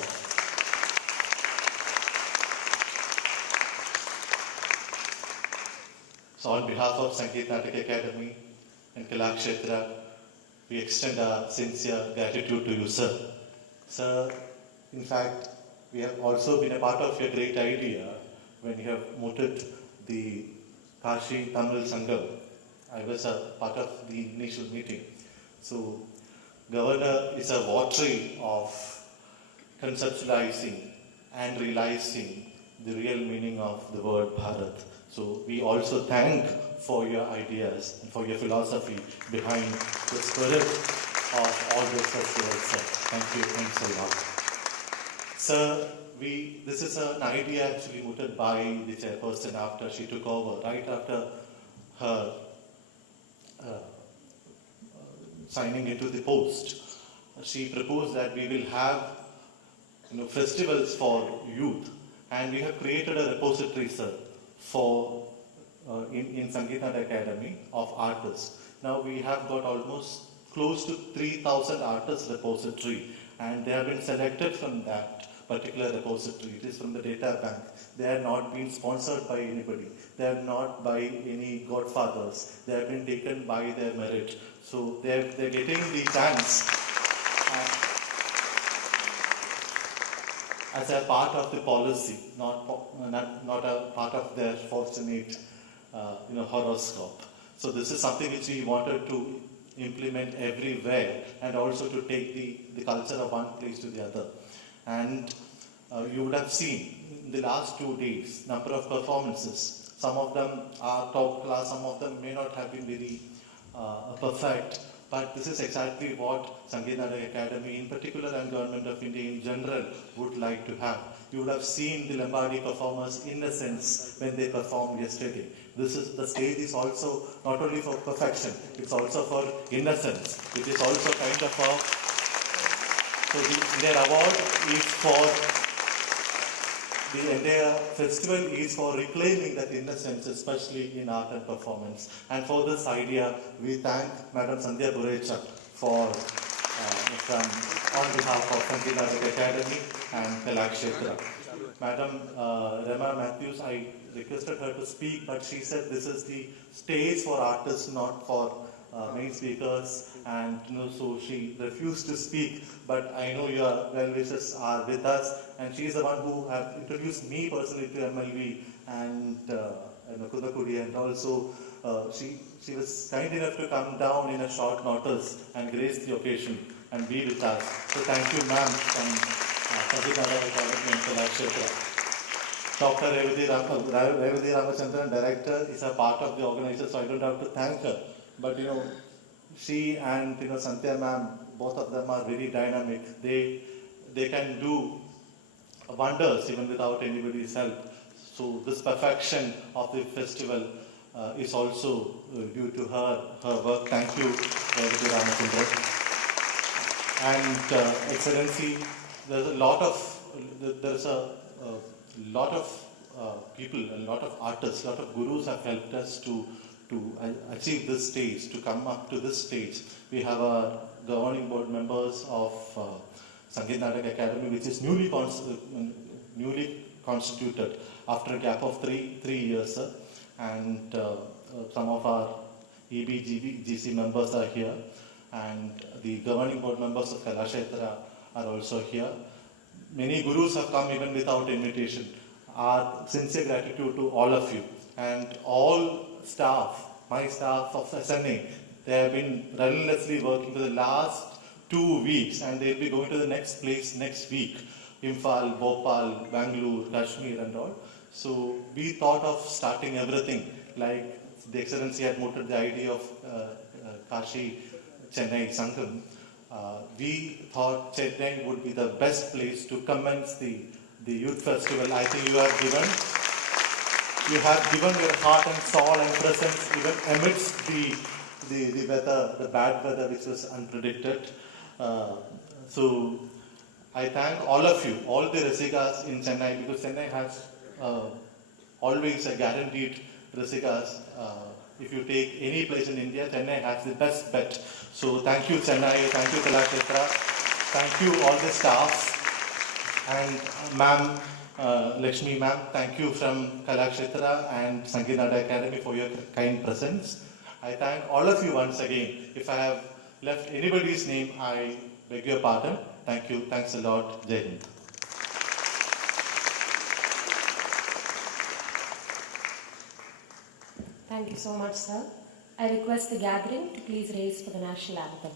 So on behalf of Sangeet Natak Akademi and Kalakshetra, we extend our sincere gratitude to you, sir. Sir, in fact, we have also been a part of your great idea when you have mooted the Kashi Tamil Sangam. I was a part of the initial meeting. So, Governor is a votary of conceptualizing and realizing the real meaning of the word Bharat. So, we also thank for your ideas and for your philosophy behind the spirit of all this festival, sir. Thank you. Thanks a lot. Sir, this is an idea actually mooted by the chairperson after she took over, right after her signing into the post. She proposed that we will have festivals for youth, and we have created a repository, sir, for in Sangeet Natak Akademi of artists. Now we have got almost close to 3,000 artists repository, and they have been selected from that particular repository. It is from the data bank. They are not being sponsored by anybody. They are not by any godfathers. They have been taken by their merit. So they're getting the chance. as a part of the policy, not a part of their fortunate horoscope. So this is something which we wanted to implement everywhere, and also to take the culture of one place to the other. And you would have seen in the last 2 days number of performances. Some of them are top class, some of them may not have been very perfect, but this is exactly what Sangeet Natak Akademi in particular and Government of India in general would like to have. You would have seen the Lombardy performers' innocence when they performed yesterday. The stage is also not only for perfection, it's also for innocence, which is also kind of their award is for, the entire festival is for reclaiming that innocence, especially in art and performance. And for this idea, we thank Madam Sandhya Purecha on behalf of Sangeet Natak Academy and Kalakshetra. Madam Rema Matthews, I requested her to speak, but she said this is the stage for artists, not for main speakers, and so she refused to speak. But I know your well-wishers are with us, and she is the one who have introduced me personally to MLV and Kudakudi, and also she was kind enough to come down in a short notice and grace the occasion and be with us. So thank you, ma'am, from Sangeet Natak Akademi and Kalakshetra. Dr. Revati Ramachandran, director, is a part of the organizer, so I don't have to thank her. But she and Sandhya ma'am, both of them are very dynamic. They can do wonders even without anybody's help. So this perfection of the festival is also due to her work. Thank you, Revati Ramachandran. And Excellency, there's a lot of people, a lot of artists, a lot of gurus have helped us to achieve this stage, to come up to this stage. We have our governing board members of Sangeet Natak Akademi, which is newly constituted after a gap of three years, and some of our EBGC members are here, and the governing board members of Kalakshetra are also here. Many gurus have come even without invitation. Our sincere gratitude to all of you, and all staff, my staff of SNA. They have been relentlessly working for the last 2 weeks, and they'll be going to the next place next week. Imphal, Bhopal, Bangalore, Kashmir and all. So we thought of starting everything, like the Excellency had mooted the idea of Kashi, Chennai, Sangam. We thought Chennai would be the best place to commence the youth festival. I think you have given your heart and soul and presence even amidst the weather, the bad weather which was unpredicted. So I thank all of you, all the Rasikas in Chennai, because Chennai has always a guaranteed Rasikas. If you take any place in India, Chennai has the best bet. So thank you Chennai, thank you Kalakshetra, thank you all the staff, and ma'am, Lakshmi ma'am, thank you from Kalakshetra and Sangeet Natak Academy for your kind presence. I thank all of you once again. If I have left anybody's name, I beg your pardon. Thank you. Thanks a lot. Jai Hind. Thank you so much, sir. I request the gathering to please raise for the national anthem.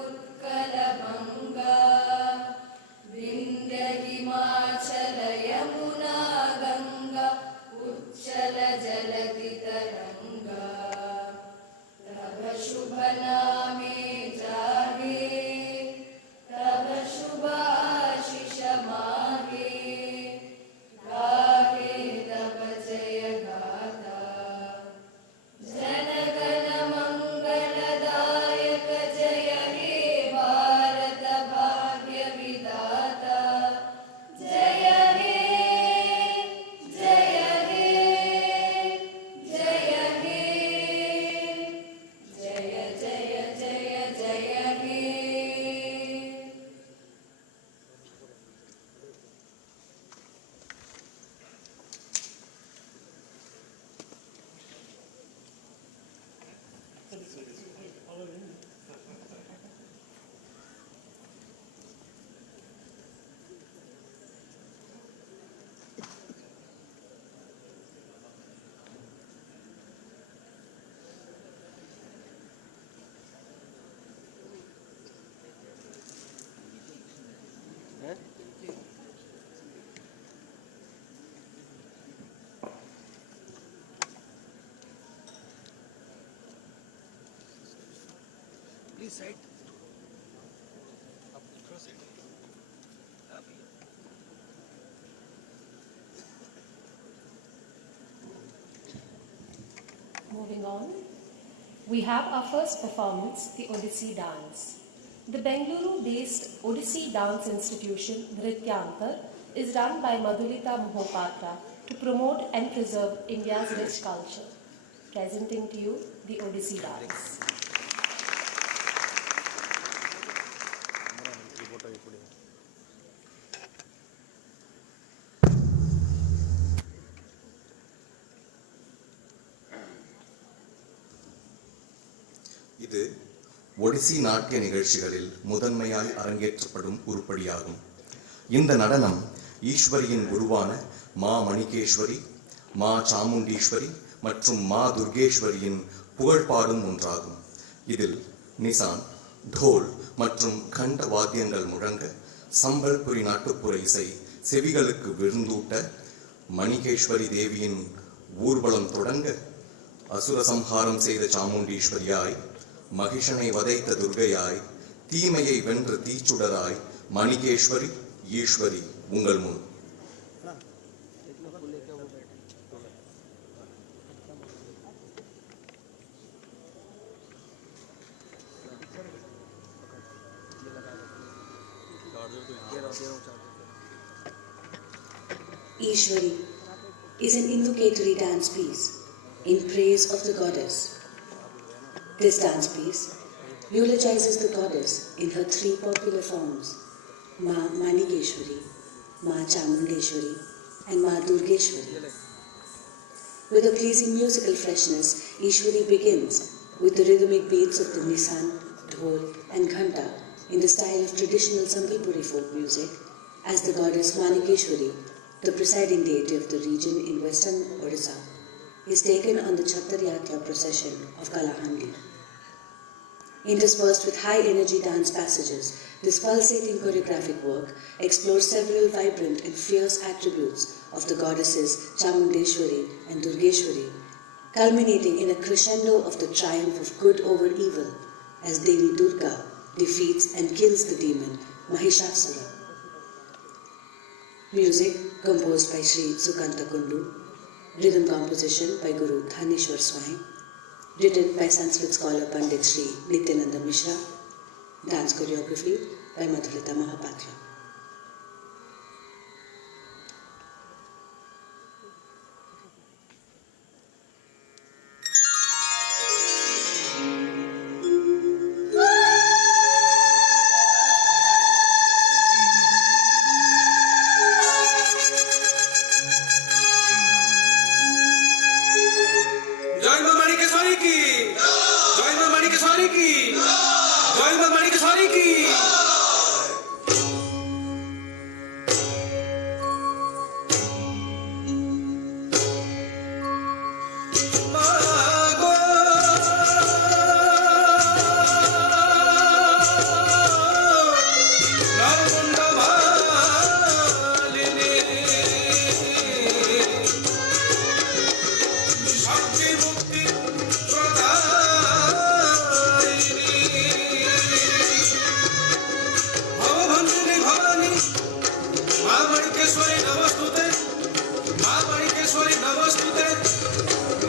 Utkala Banga Moving on, we have our first performance, the Odissi Dance. The Bengaluru-based Odissi Dance Institution, Nrityantar, is run by Madhulika Mohapatra to promote and preserve India's rich culture. Presenting to you the Odissi Dance. இது ஒடிசி நாட்டிய நிகழ்ச்சிகளில் முதன்மையாய் அரங்கேற்றப்படும் உருப்படியாகும். இந்த நடனம் ஈஸ்வரியின் குருவான மா மணிகேஸ்வரி, மா சாமுண்டீஸ்வரி மற்றும் மா துர்கேஸ்வரியின் புகழ்பாடும் ஒன்றாகும். இதில் நிசான், டோல் மற்றும் கண்ட வாத்தியங்கள் முழங்க, சம்பல்புரி நாட்டுப்புற இசை செவிகளுக்கு விருந்தூட்ட, மணிகேஸ்வரி தேவியின் ஊர்வலம் தொடங்க, அசுர சம்ஹாரம் செய்த சாமுண்டீஸ்வரியாய், மகிஷனை வதைத்த துர்கையாய், தீமையை வென்ற தீச்சுடராய், மணிகேஸ்வரி ஈஸ்வரி உங்கள் முன். Ishwari is an invocatory dance piece in praise of the goddess. This dance piece eulogizes the goddess in her three popular forms, Ma Manikeshwari, Ma Chamundeshwari and Ma Durgeshwari. With a pleasing musical freshness, Ishwari begins with the rhythmic beats of the Nisan, Dhol and Ghanta in the style of traditional Sambalpuri folk music, as the goddess Manikeshwari, the presiding deity of the region in western Odisha, is taken on the Chhattar Yatra procession of Kalahandi. Interspersed with high-energy dance passages, this pulsating choreographic work explores several vibrant and fierce attributes of the goddesses Chamundeshwari and Durgeshwari, culminating in a crescendo of the triumph of good over evil as Devi Durga defeats and kills the demon Mahishasura. Music composed by Sri Sukanta Kundu, rhythm composition by Guru Dhaneshwar Swami, written by Sanskrit scholar Pandit Sri Nityananda Mishra, dance choreography by Madhulika Mohapatra.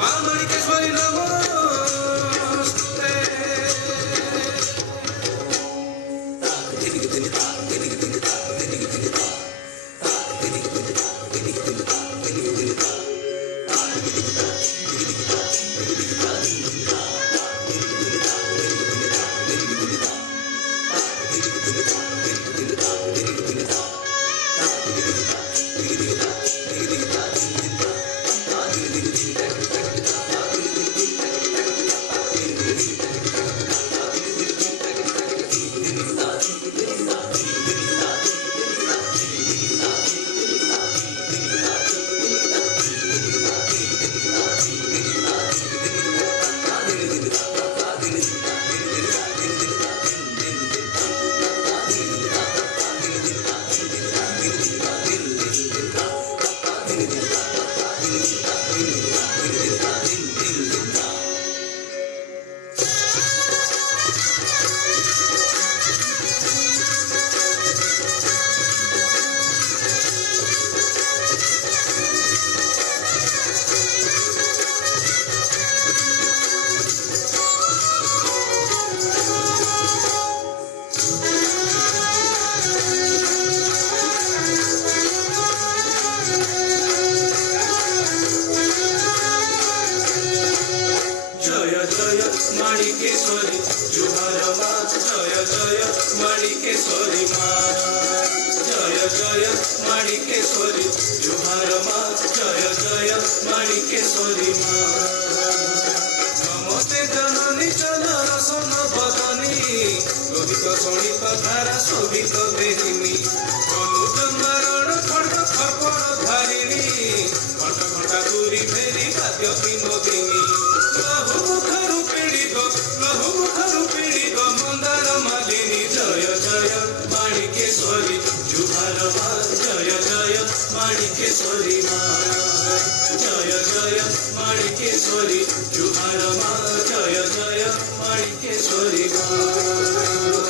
Ma Manikeshwari Manikeshwari जुहार माँ जय जय माणिकेश्वरी माँ जय जय माणिकेश्वरी जुहार माँ जय जय माणिकेश्वरी माँ नमस्ते जननी चंदन सन बदनी लोहित शोणित धारा शोभित देहिनी अनुज मारण खंड खर्पण धारिणी घंट घंटा दूरी फेरी बाद्य विनोदिनी लहु मुखरूपिणी गो मंदार मालिनी जय जय माणिकेश्वरी जुहार माँ जय जय माणिकेश्वरी माँ जय जय माणिकेश्वरी जुहार माँ जय जय माणिकेश्वरी माँ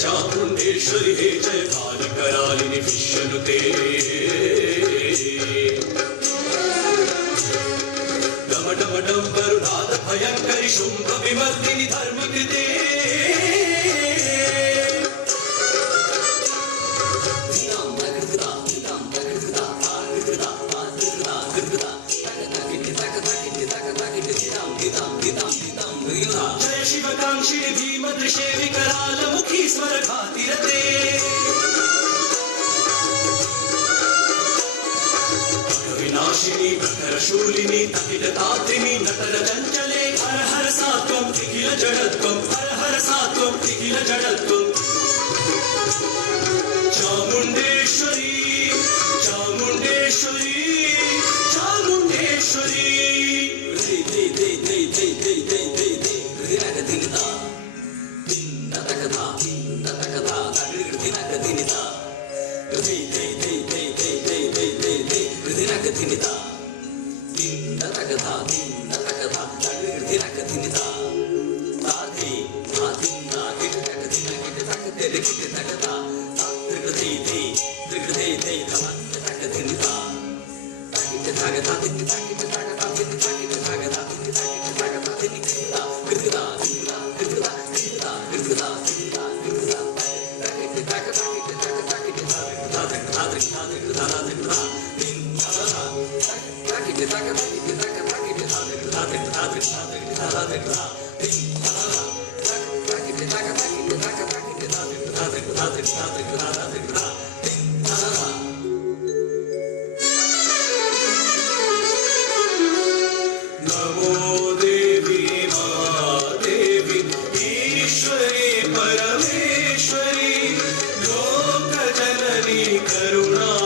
चामुंडेश्वरी हे जय कालिकरालिनी विष्णुते डम डम डम्बरुनाद भयंकरी शुंभ विमर्दिनी धर्मकृते जय शिवकांक्षिणी भीमदृशे विकरालमुखी स्वरघातिरते विनाशिनी प्रखरशूलिनी तकिलतात्रिणी नटरचञ्चले हर हर सात्वं निखिल जडत्वं हर हर सात्वं निखिल जडत्वं चामुण्डेश्वरी चामुण्डेश्वरी चामुण्डेश्वरी नमो देवी महादेवी ईश्वरी परमेश्वरी लोक जननी करुणा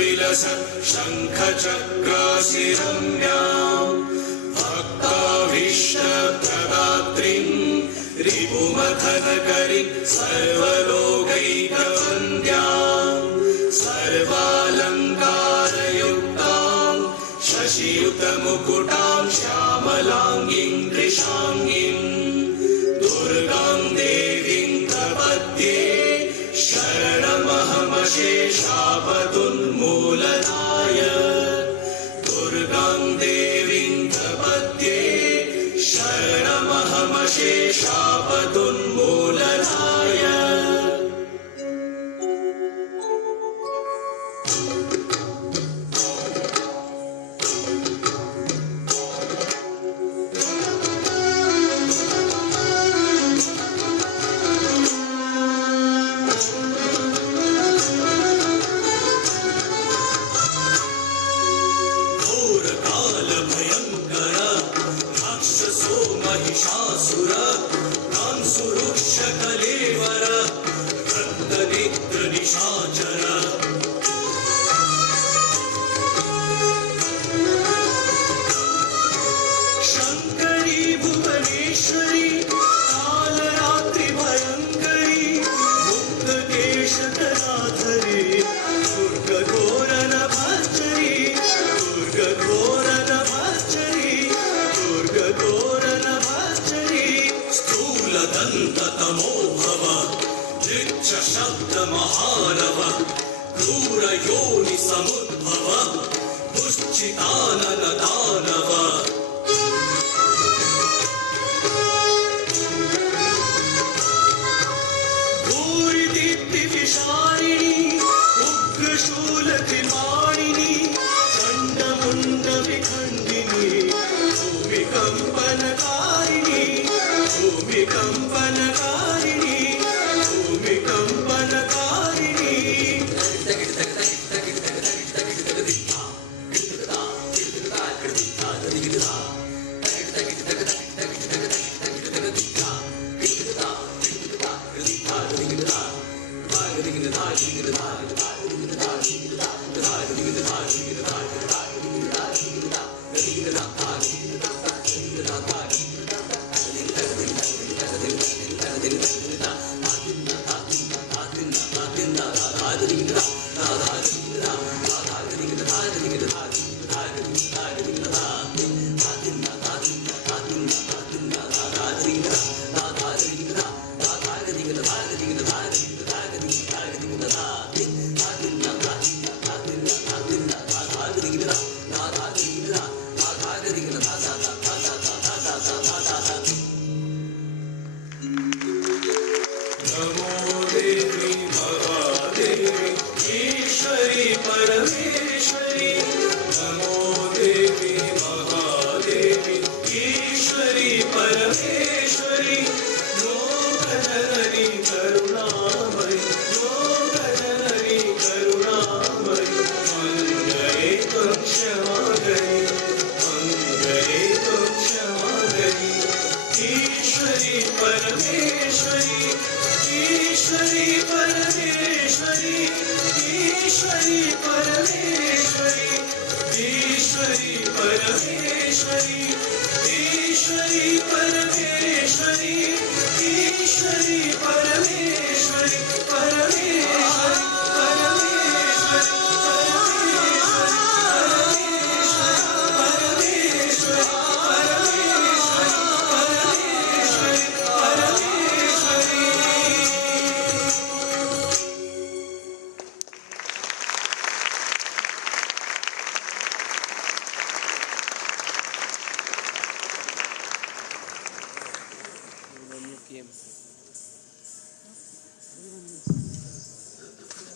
विलसन् शङ्खचक्राशिरम्याम् भक्ताभीष्टप्रदात्रीम् रिपुमथनकरीं सर्वलोकैकवन्द्याम् सर्वालङ्कारयुक्तां शशियुतमुकुटां श्यामलाङ्गीं कृशाङ्गीं दुर्गां देवीं प्रपद्ये शरणमहमशेषापदुन्मूलनाय दुर्गां देवीं प्रपद्ये शरणमहमशेषापदुन्मूलनाय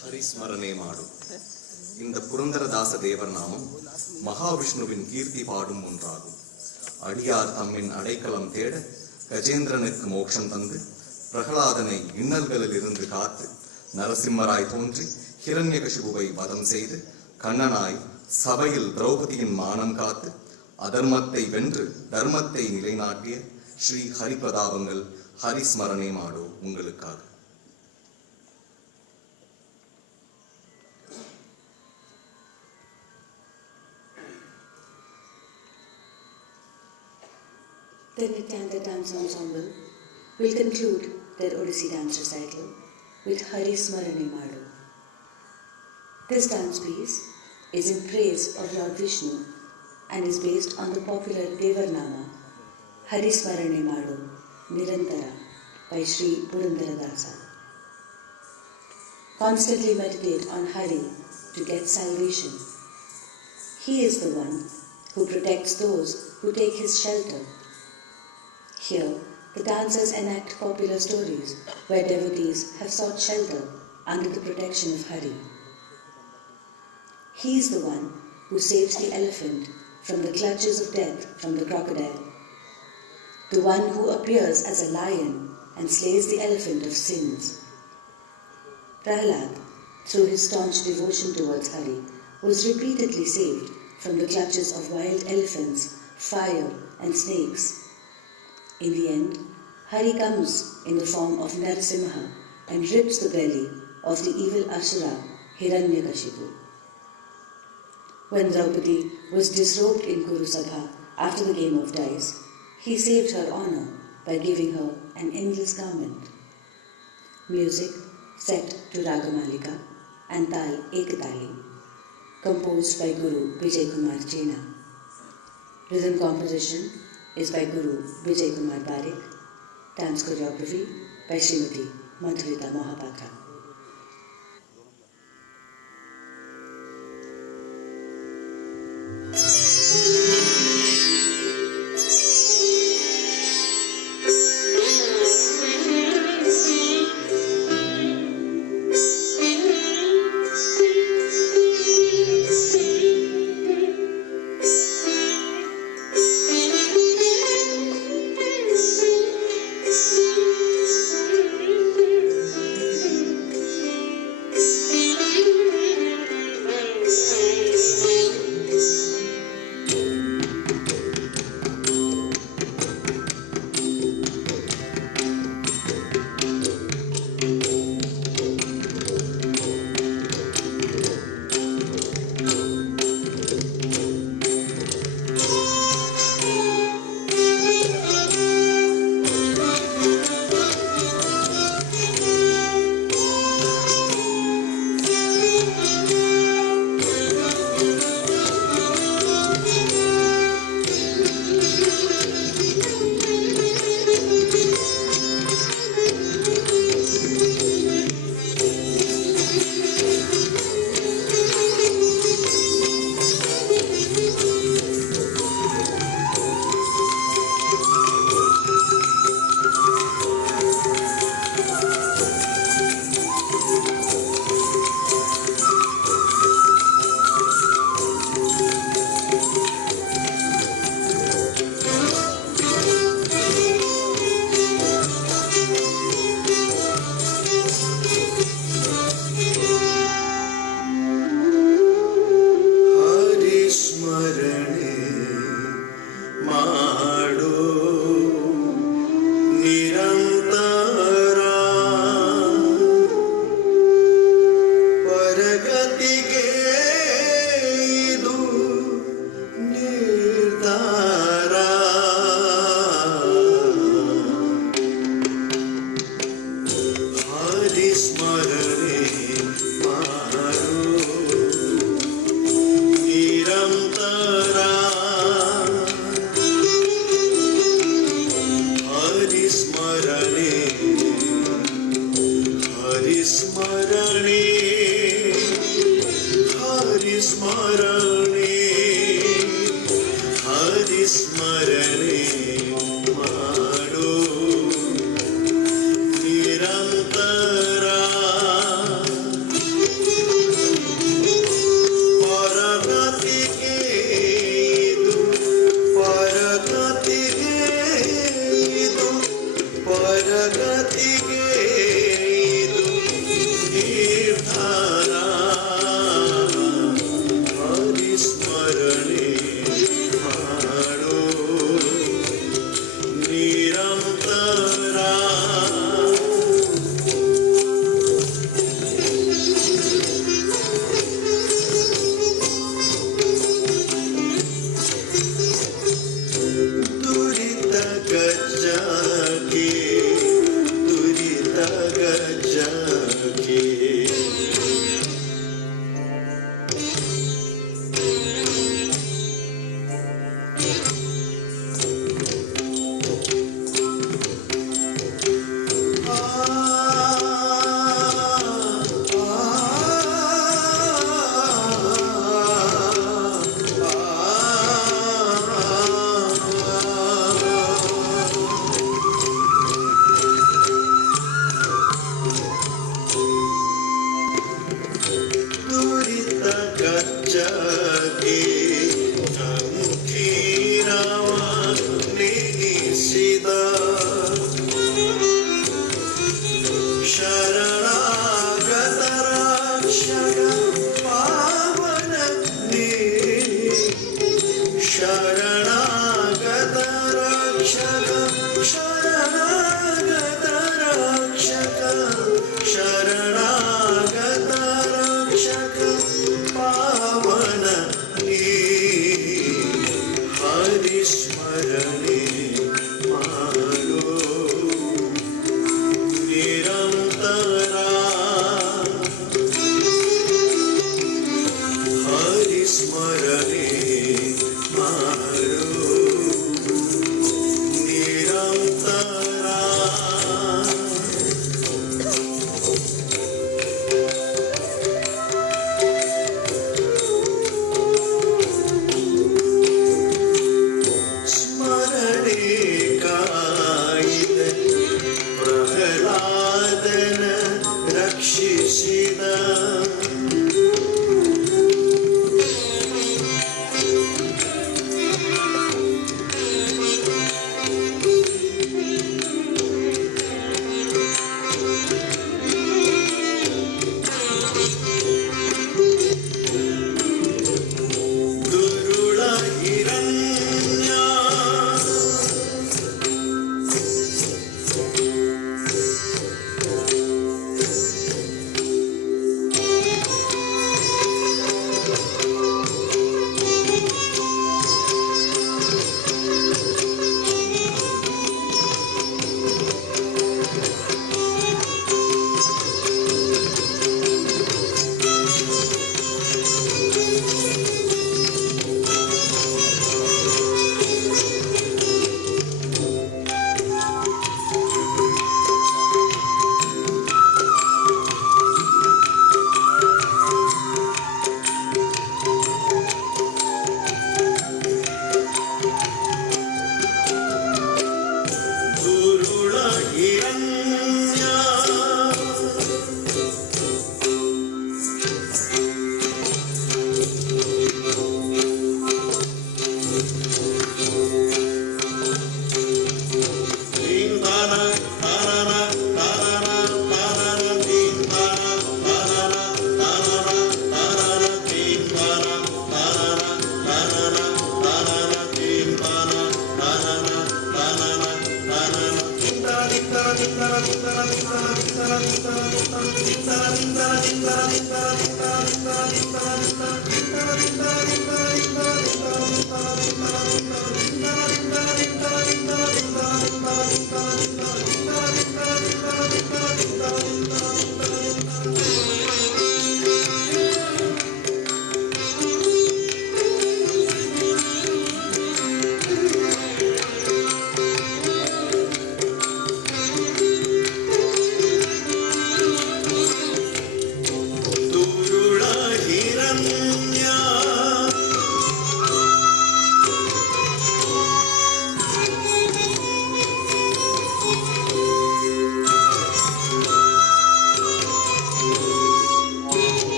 ஹரிஸ்மரணே மாடு. இந்த புரந்தரதாச தேவர் நாமம் மகாவிஷ்ணுவின் கீர்த்தி பாடும் ஒன்றாகும். அடியார் தம்மின் அடைக்கலம் தேட கஜேந்திரனுக்கு மோட்சம் தந்து பிரகலாதனை இன்னல்களில் இருந்து காத்து நரசிம்மராய் தோன்றி ஹிரண்யகசிபுவை வதம் செய்து கண்ணனாய் சபையில் திரௌபதியின் மானம் காத்து அதர்மத்தை வென்று தர்மத்தை நிலைநாட்டிய ஸ்ரீ ஹரிபிரதாபங்கள் ஹரிஸ்மரணே மாடோ உங்களுக்காக. The Nityanta Dance Ensemble will conclude their Odissi dance recital with Hari Smarane Madu. This dance piece is in praise of Lord Vishnu and is based on the popular Devarnama Hari Smarane Madu Nirantara by Sri Purandaradasa. Constantly meditate on Hari to get salvation. He is the one who protects those who take his shelter. Here, the dancers enact popular stories where devotees have sought shelter under the protection of Hari. He is the one who saves the elephant from the clutches of death from the crocodile, the one who appears as a lion and slays the elephant of sins. Prahlad, through his staunch devotion towards Hari, was repeatedly saved from the clutches of wild elephants, fire and snakes. In the end, Hari comes in the form of Narasimha and rips the belly of the evil Asura Hiranyakashipu. When Draupadi was disrobed in Kurusabha after the game of dice, he saved her honor by giving her an endless garment. Music set to Ragamalika and Tal Ekatali, composed by Guru Vijay Kumar Jena. Rhythm composition is by Guru Vijay Kumar Barik. Dance choreography by Srimati Madhurita Mohapatra.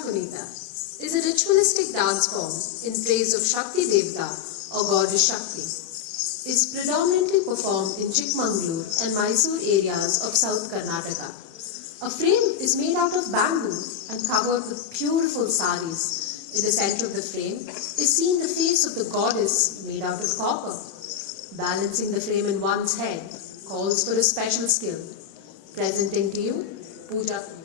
Kunita is a ritualistic dance form in praise of Shakti Devta or Goddess Shakti. Is predominantly performed in Chikmagalur and Mysore areas of South Karnataka. A frame is made out of bamboo and covered with beautiful saris. In the center of the frame is seen the face of the goddess made out of copper. Balancing the frame in one's head calls for a special skill. Presenting to you, Puja.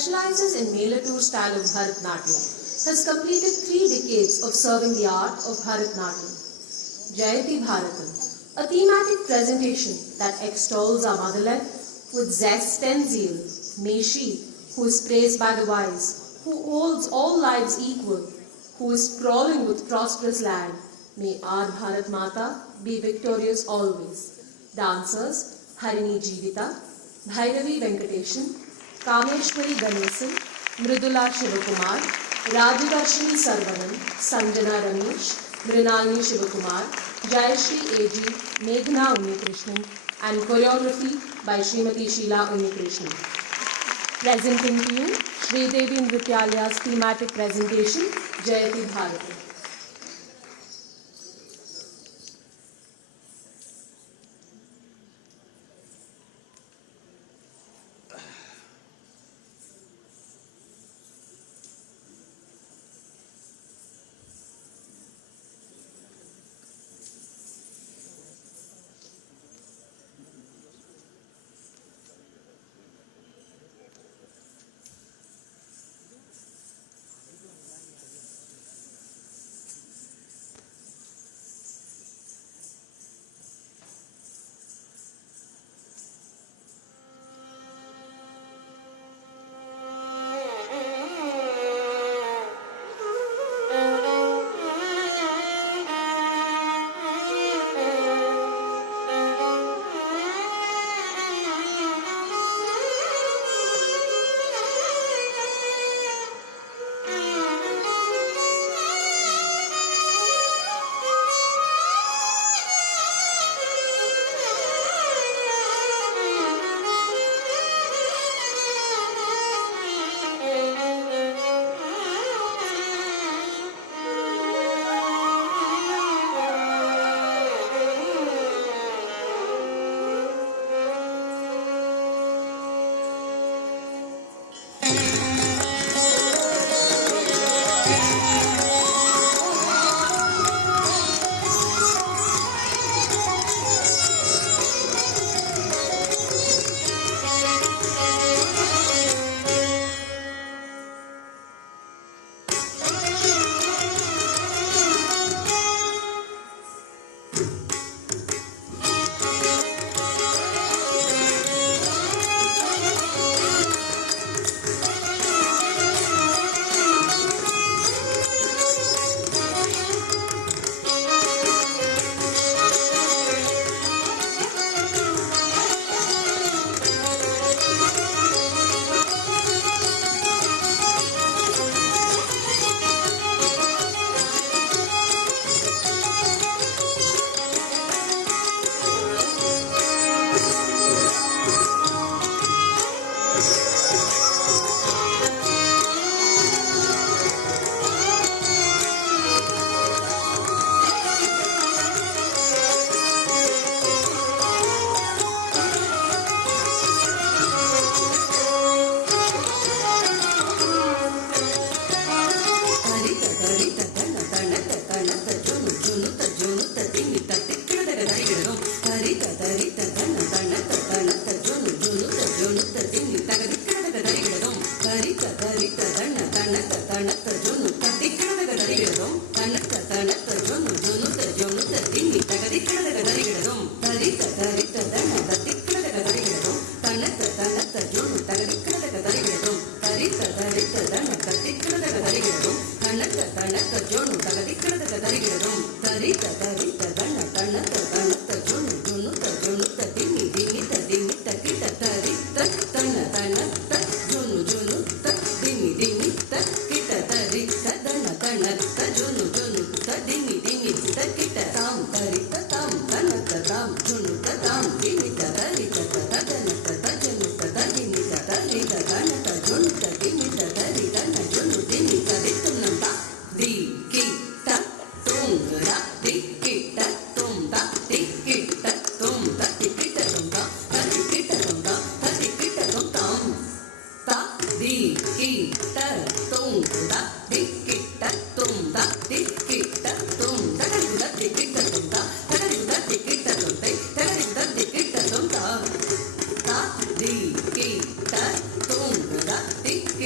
specializes in Melatur style of Bharatanatyam, has completed 3 decades of serving the art of Bharatanatyam. Jayati Bharatam, a thematic presentation that extols our motherland with zest and zeal. May she, who is praised by the wise, who holds all lives equal, who is sprawling with prosperous land, may our Bharat Mata be victorious always. Dancers Harini Jivita, Bhairavi Venkateshan, Kameshwari Ganesan, Mridula Shivakumar, Rajadarshini Sarvanan, Sanjana Ramesh, Mrinalini Shivakumar, Jayashri A.G., Meghna Unnikrishnan, and choreography by Srimati Sheila Unnikrishnan. Presenting to you Sridevi Nrityalya's thematic presentation, Jayati Bharatam.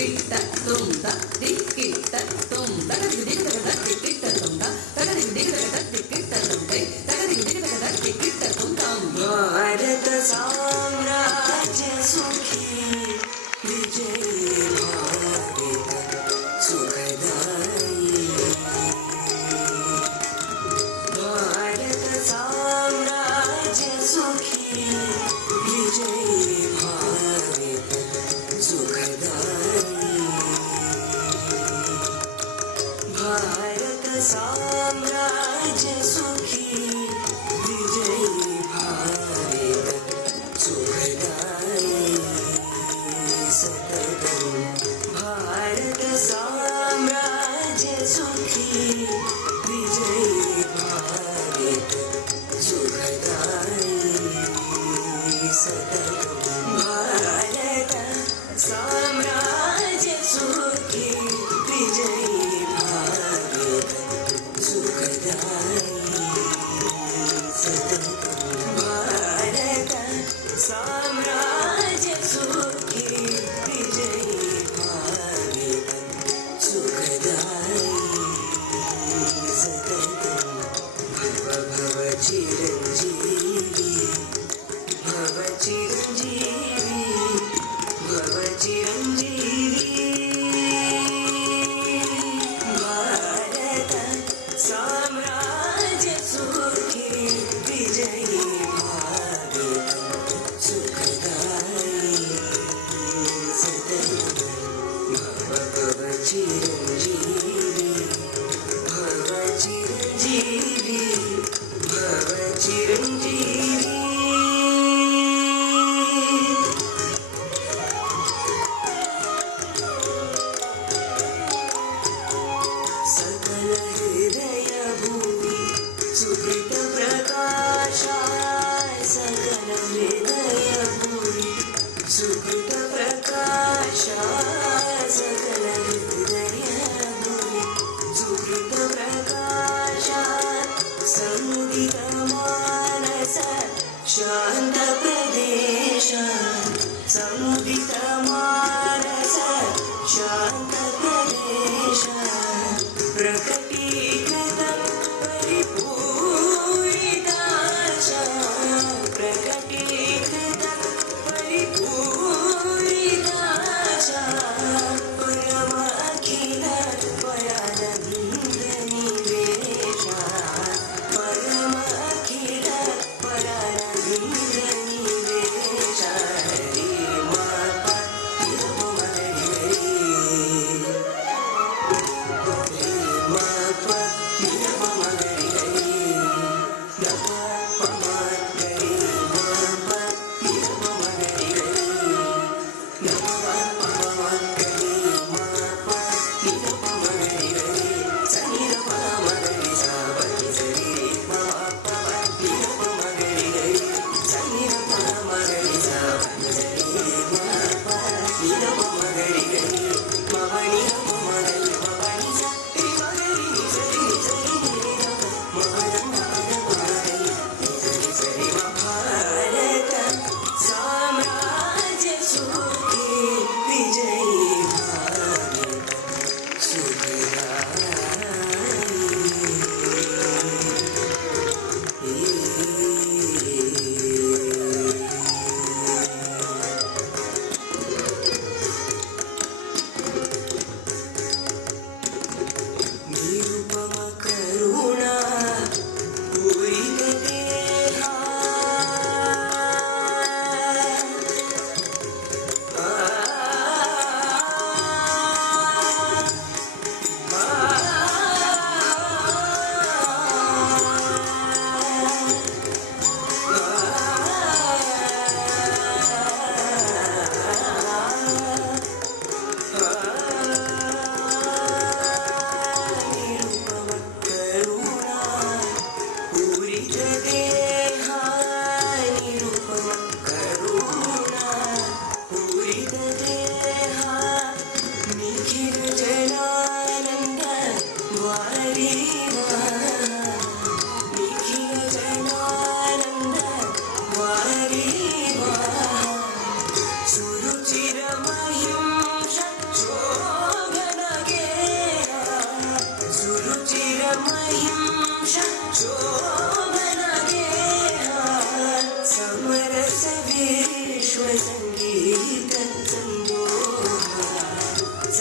tum da dikita tum da dikita dikita tum da dikita dikita tum da dikita dikita tum tam Bharat साम्राज्य सुखी विजयी भारत सुखदाई भारत साम्राज्य सुखी विजयी भारत सुखदाई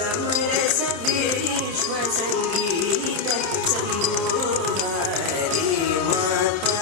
समरस विश्व संगीत संभोहारी माता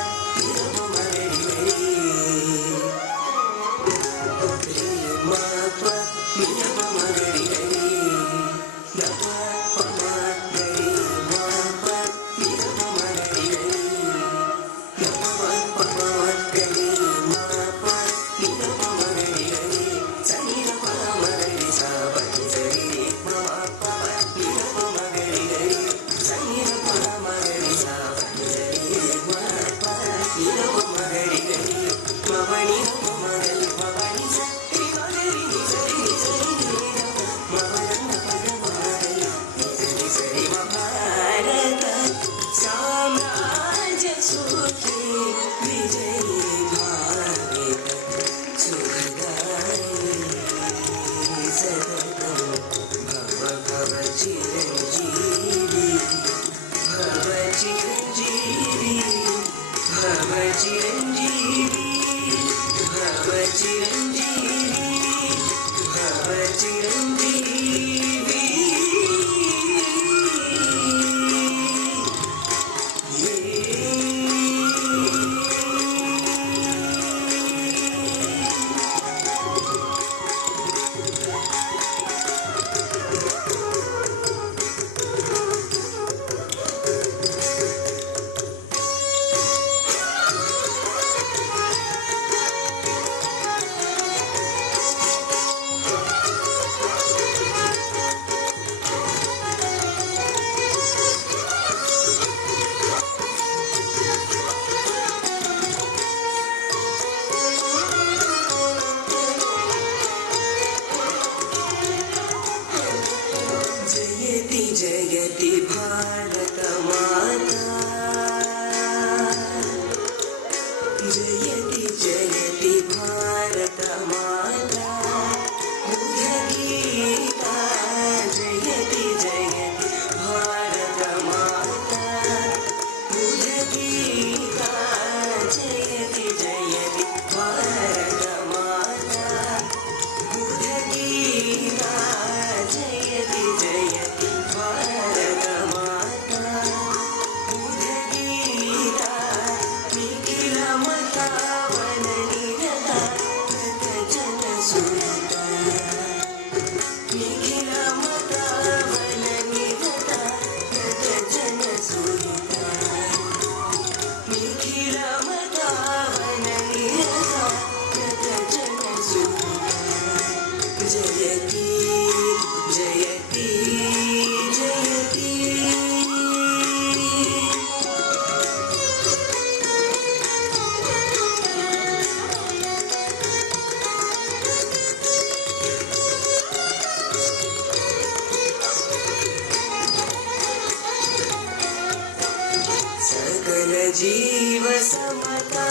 जीव समता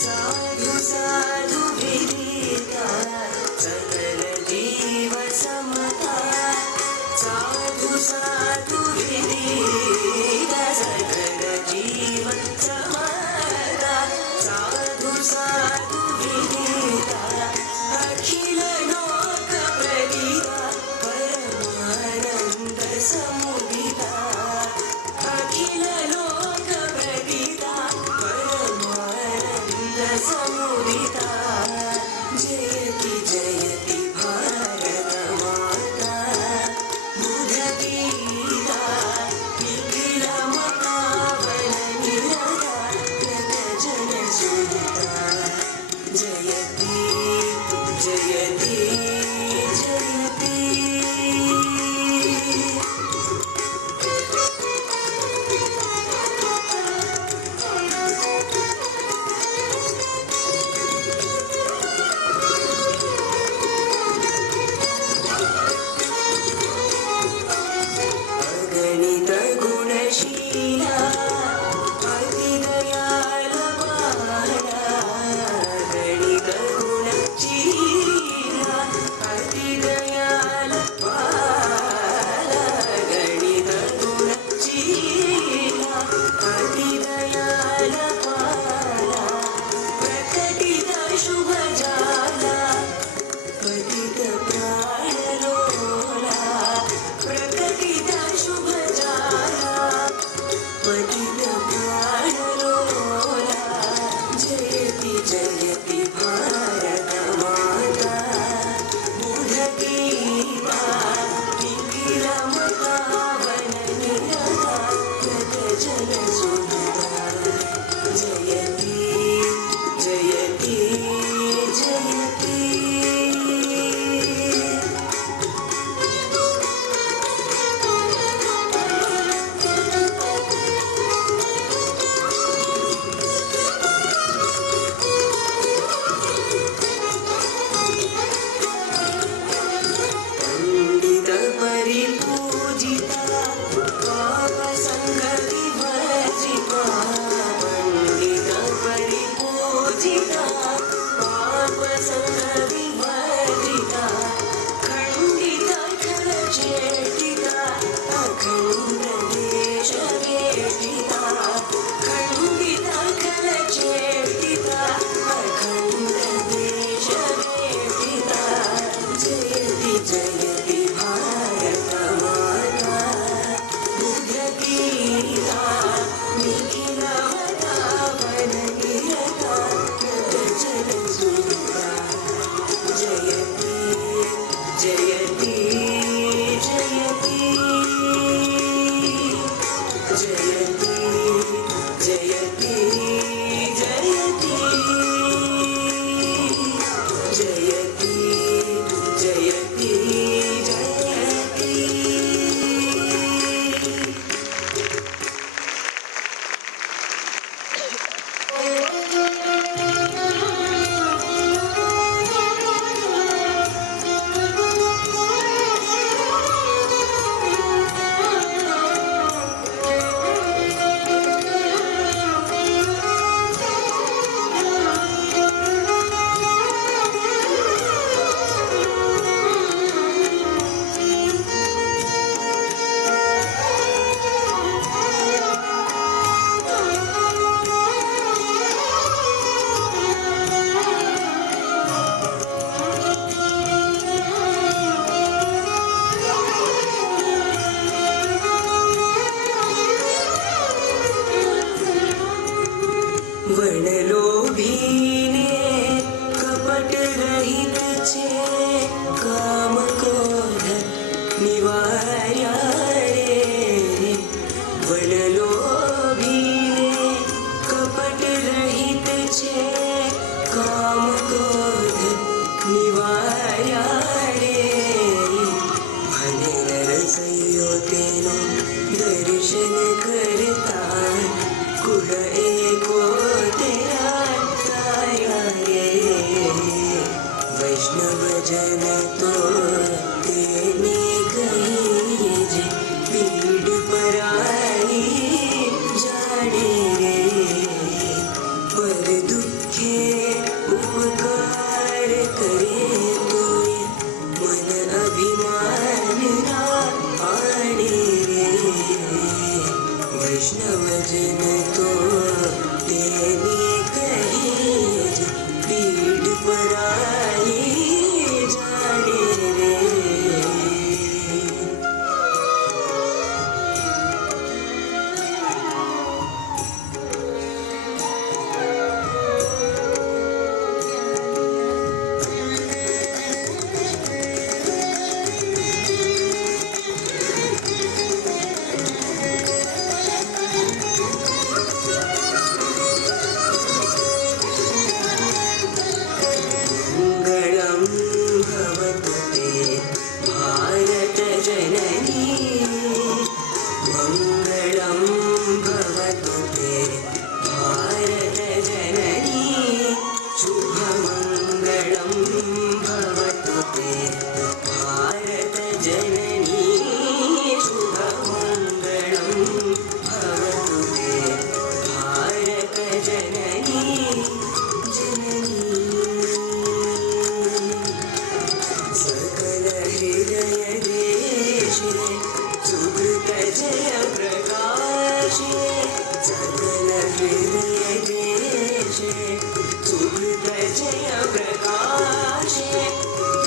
साधु साधु विदिता सकल जीव समता साधु साधु विदिता सकल जीव समता साधु साधु विदिता अखिल लोक प्रदिता परमानंद समुदिता अखिल लोक प्रदिता परमानंद चेष्टिता अखण्ड देश वेष्टिता खण्डिता कलचेष्टिता अखण्ड देश वेष्टिता जयति जयति भारत माता बुद्धगीता निखिलवता वननिरता जगज्जनसुता जयति जयति जयति जयति जयति जयति जयति जयति जयति वर्णलोभीने कपट रहित छे काम क्रोध निवार्या रे वर्णलोभीने कपट रहित छे काम क्रोध निवार्या रे भने नरसैयो तेनो दर्शन करता कुल एको तेरा ताया रे वैष्णव जन तो तेने कही जे पीड़ पराई जाने रे पर दुखे उपकार करे तोय मन अभिमान ना आने रे वैष्णव जन तो तेने कही पीड़ पराई जाने रे मङ्गलं भवतु ते भारत जननी मङ्गलं भवतु ते भारत जननी शुभमङ्गलं भवतु ते भारत जननी शुभमङ्गलं भवतु ते भारत जननी जननी सकल हृदय देशे सुकृत जय प्रकाशे सकल हृदय देशे सुकृत जय प्रकाशे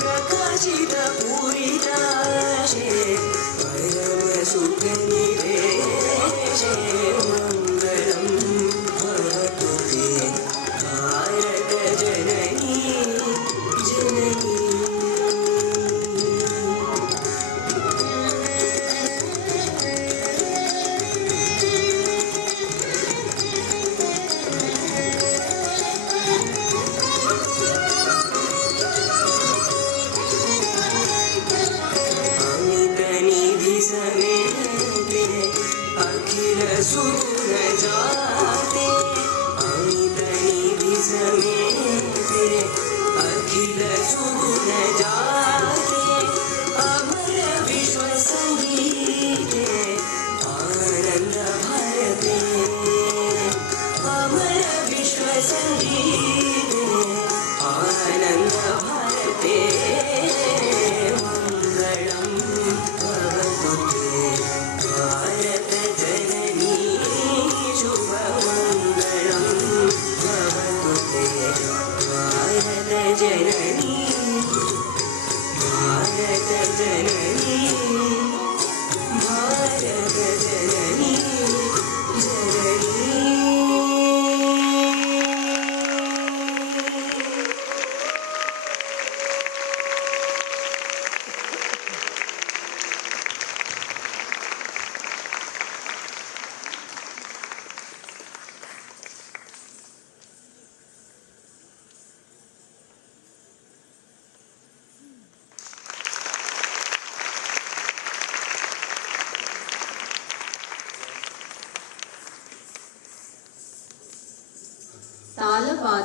प्रकाशित पूरिताशे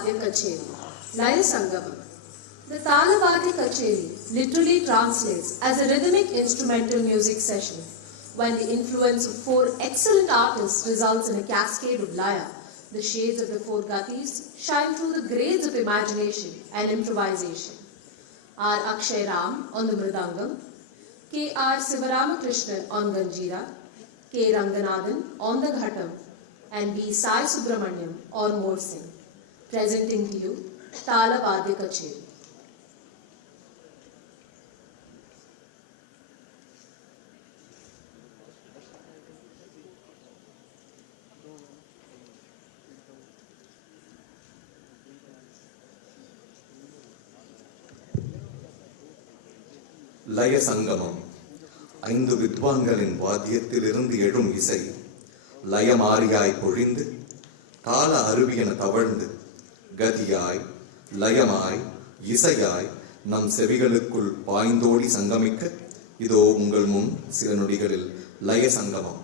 Vadya Kacheri, Laya Sangamam. The Tala Vadya Kacheri literally translates as a rhythmic instrumental music session, when the influence of four excellent artists results in a cascade of laya. The shades of the four gatis shine through the grades of imagination and improvisation. R. Akshay Ram on the mridangam, K. R. Sivaramakrishnan on ganjira, K. Ranganathan on the ghatam, and B. Sai Subramanyam on morsing. Presenting to you Tala Vadya Kacheri. லய சங்கமம். 5 வித்வான்களின் வாத்தியத்திலிருந்து எழும் இசை லயமாரியாய் பொழிந்து தாள அருவியென தவழ்ந்து கதியாய் லயமாய் இசையாய் நம் செவிகளுக்குள் பாய்ந்தோடி சங்கமிக்க இதோ உங்கள் முன் சில நொடிகளில் லய சங்கமம்.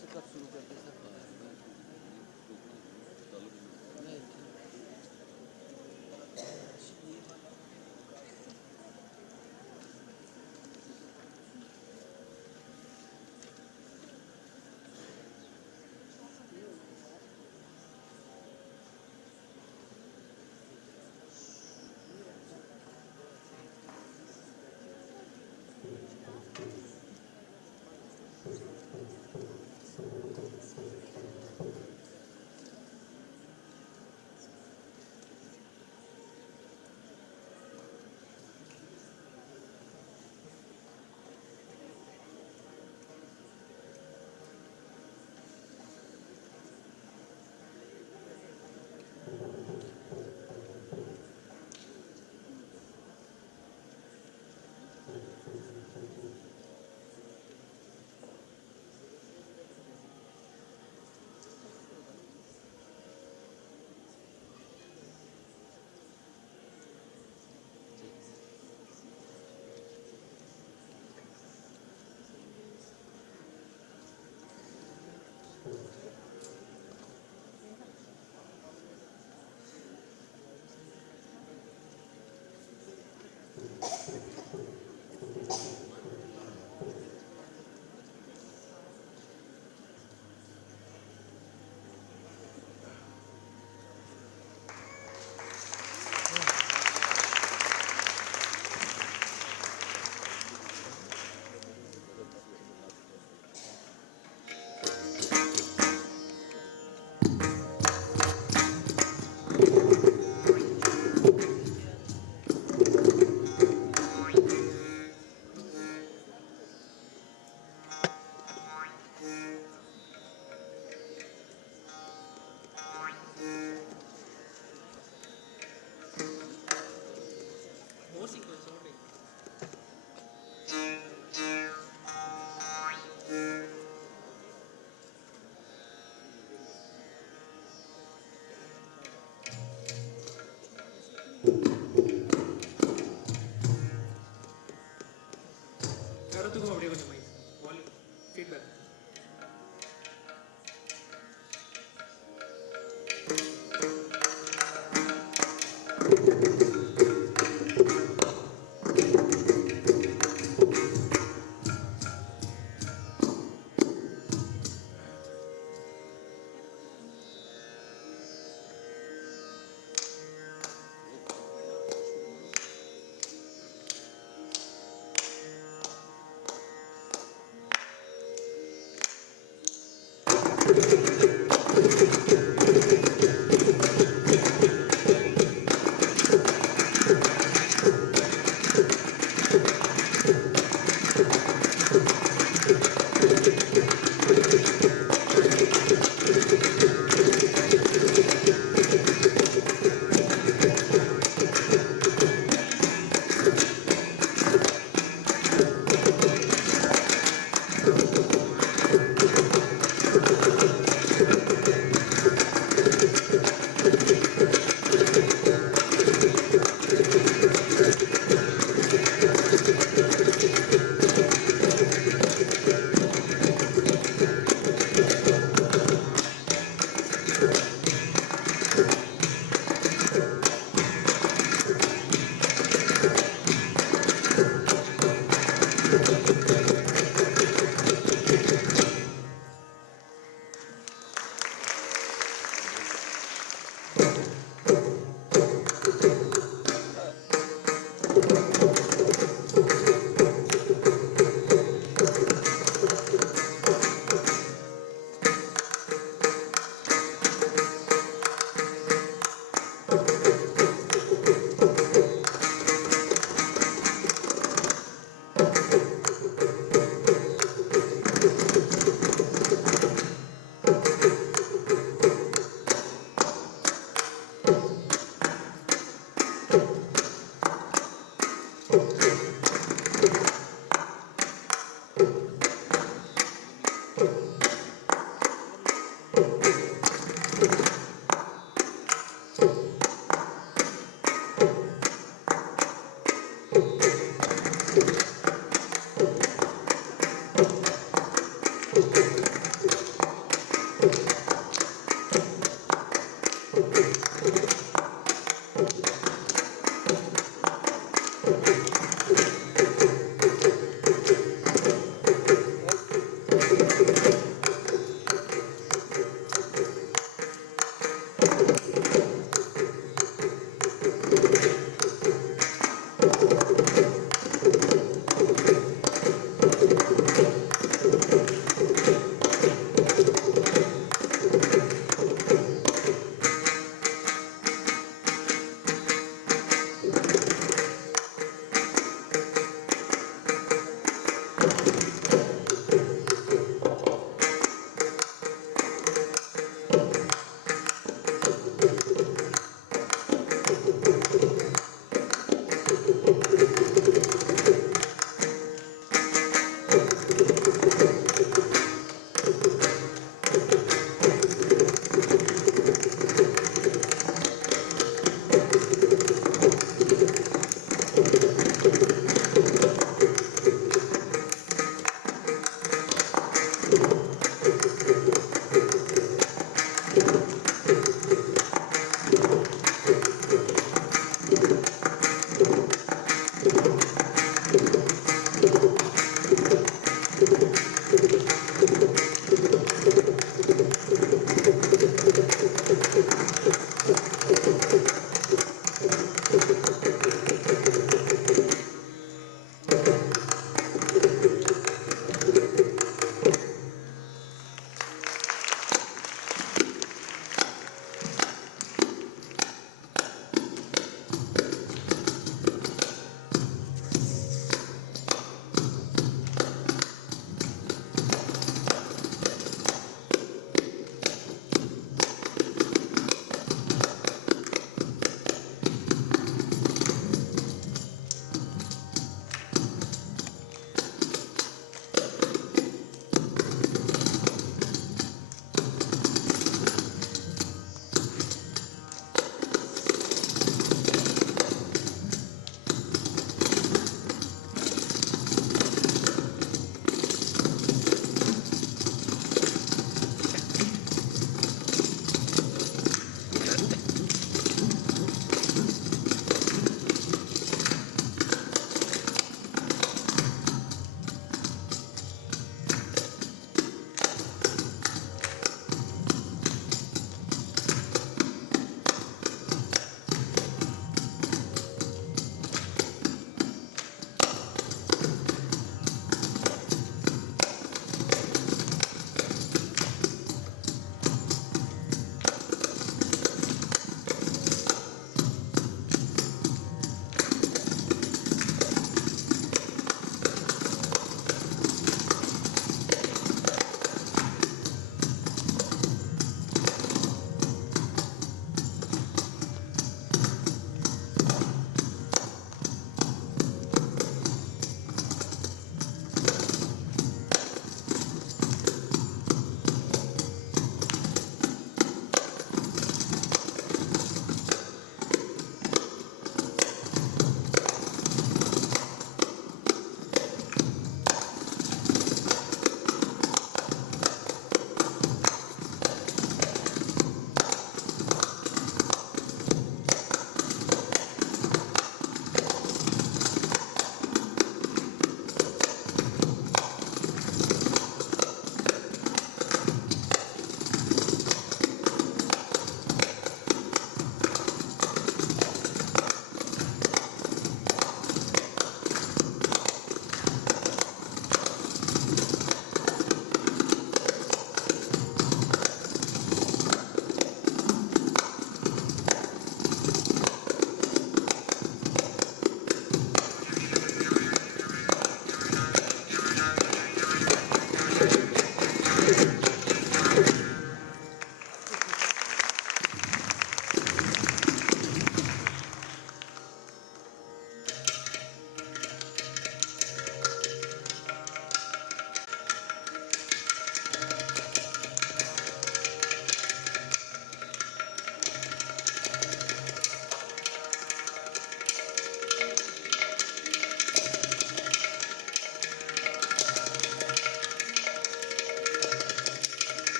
से कब शुरू करते sir?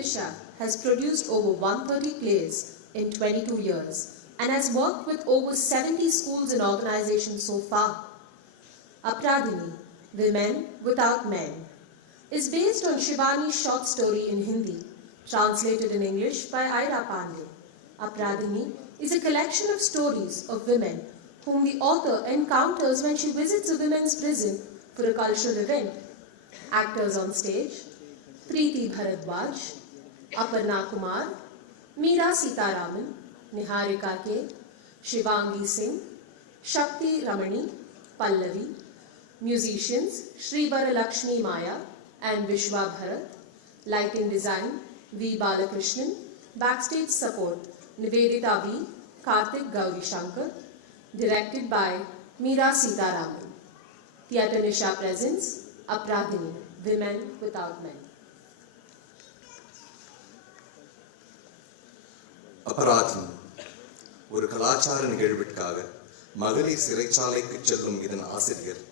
Nisha has produced over 130 plays in 22 years and has worked with over 70 schools and organizations so far. Apradini, Women Without Men, is based on Shivani's short story in Hindi, translated in English by Ira Pandey. Apradini is a collection of stories of women whom the author encounters when she visits a women's prison for a cultural event. Actors on stage: Preeti Bharadwaj, Aparna Kumar, Meera Sitaraman, Niharika K, Shivangi Singh, Shakti Ramani, Pallavi. Musicians: Shrivara Lakshmi Maya and Vishwa Bharat. Lighting design: V. Balakrishnan. Backstage support: Nivedita V, Karthik Gauri Shankar. Directed by Meera Sitaraman. Theatre Nisha presents Apradini, Women Without Men. அபராதினி ஒரு கலாச்சார நிகழ்விற்காக மகளிர் சிறைச்சாலைக்கு செல்லும் இதன் ஆசிரியர்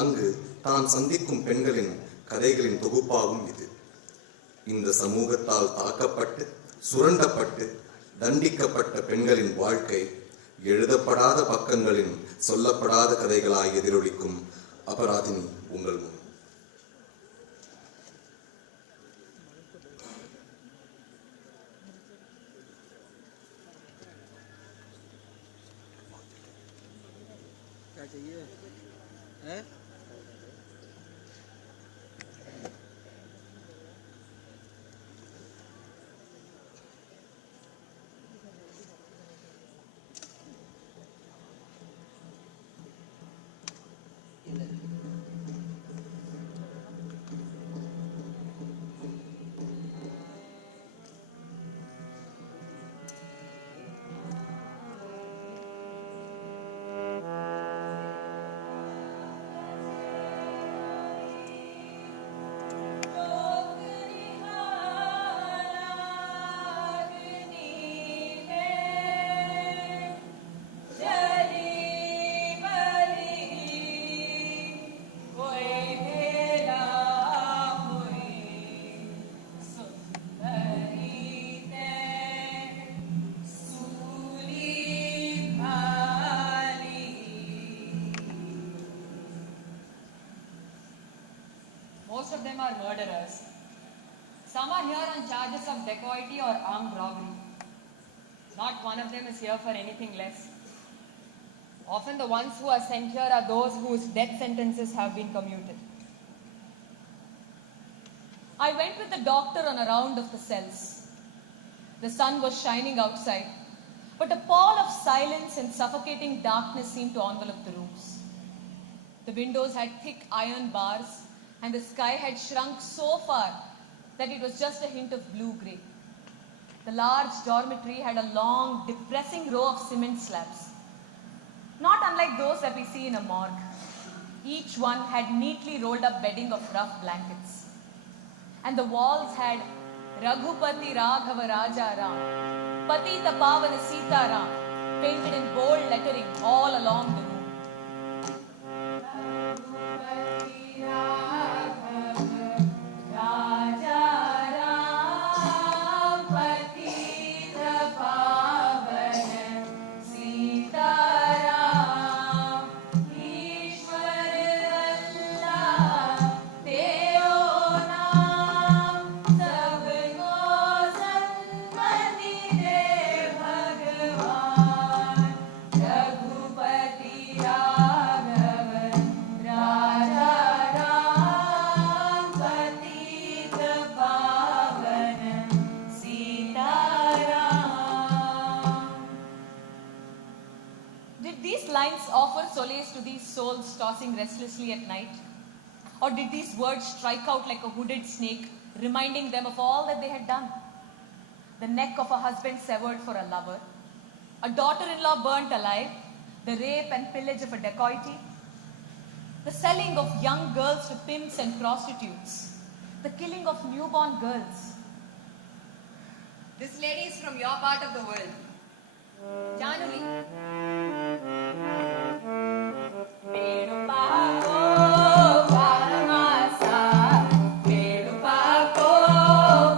அங்கு தான் சந்திக்கும் பெண்களின் கதைகளின் தொகுப்பாகும் இது. இந்த சமூகத்தால் தாக்கப்பட்டு சுரண்டப்பட்டு தண்டிக்கப்பட்ட பெண்களின் வாழ்க்கை எழுதப்படாத பக்கங்களின் சொல்லப்படாத கதைகளாய் எதிரொலிக்கும் அபராதினி உங்கள் முன். क्या चाहिए हैं? Most of them are murderers. Some are here on charges of dacoity or armed robbery. Not one of them is here for anything less. Often the ones who are sent here are those whose death sentences have been commuted. I went with the doctor on a round of the cells. The sun was shining outside, but a pall of silence and suffocating darkness seemed to envelop the rooms. The windows had thick iron bars, and the sky had shrunk so far that it was just a hint of blue-grey. The large dormitory had a long, depressing row of cement slabs, not unlike those that we see in a morgue. Each one had neatly rolled up bedding of rough blankets. And the walls had Raghupati Raghava Raja Ram, Patita Pavana Sita Ram, painted in bold lettering all along the room. Solace to these souls tossing restlessly at night? Or did these words strike out like a hooded snake, reminding them of all that they had done? The neck of a husband severed for a lover, a daughter-in-law burnt alive, the rape and pillage of a dacoity, the selling of young girls to pimps and prostitutes, the killing of newborn girls. This lady is from your part of the world. Januri.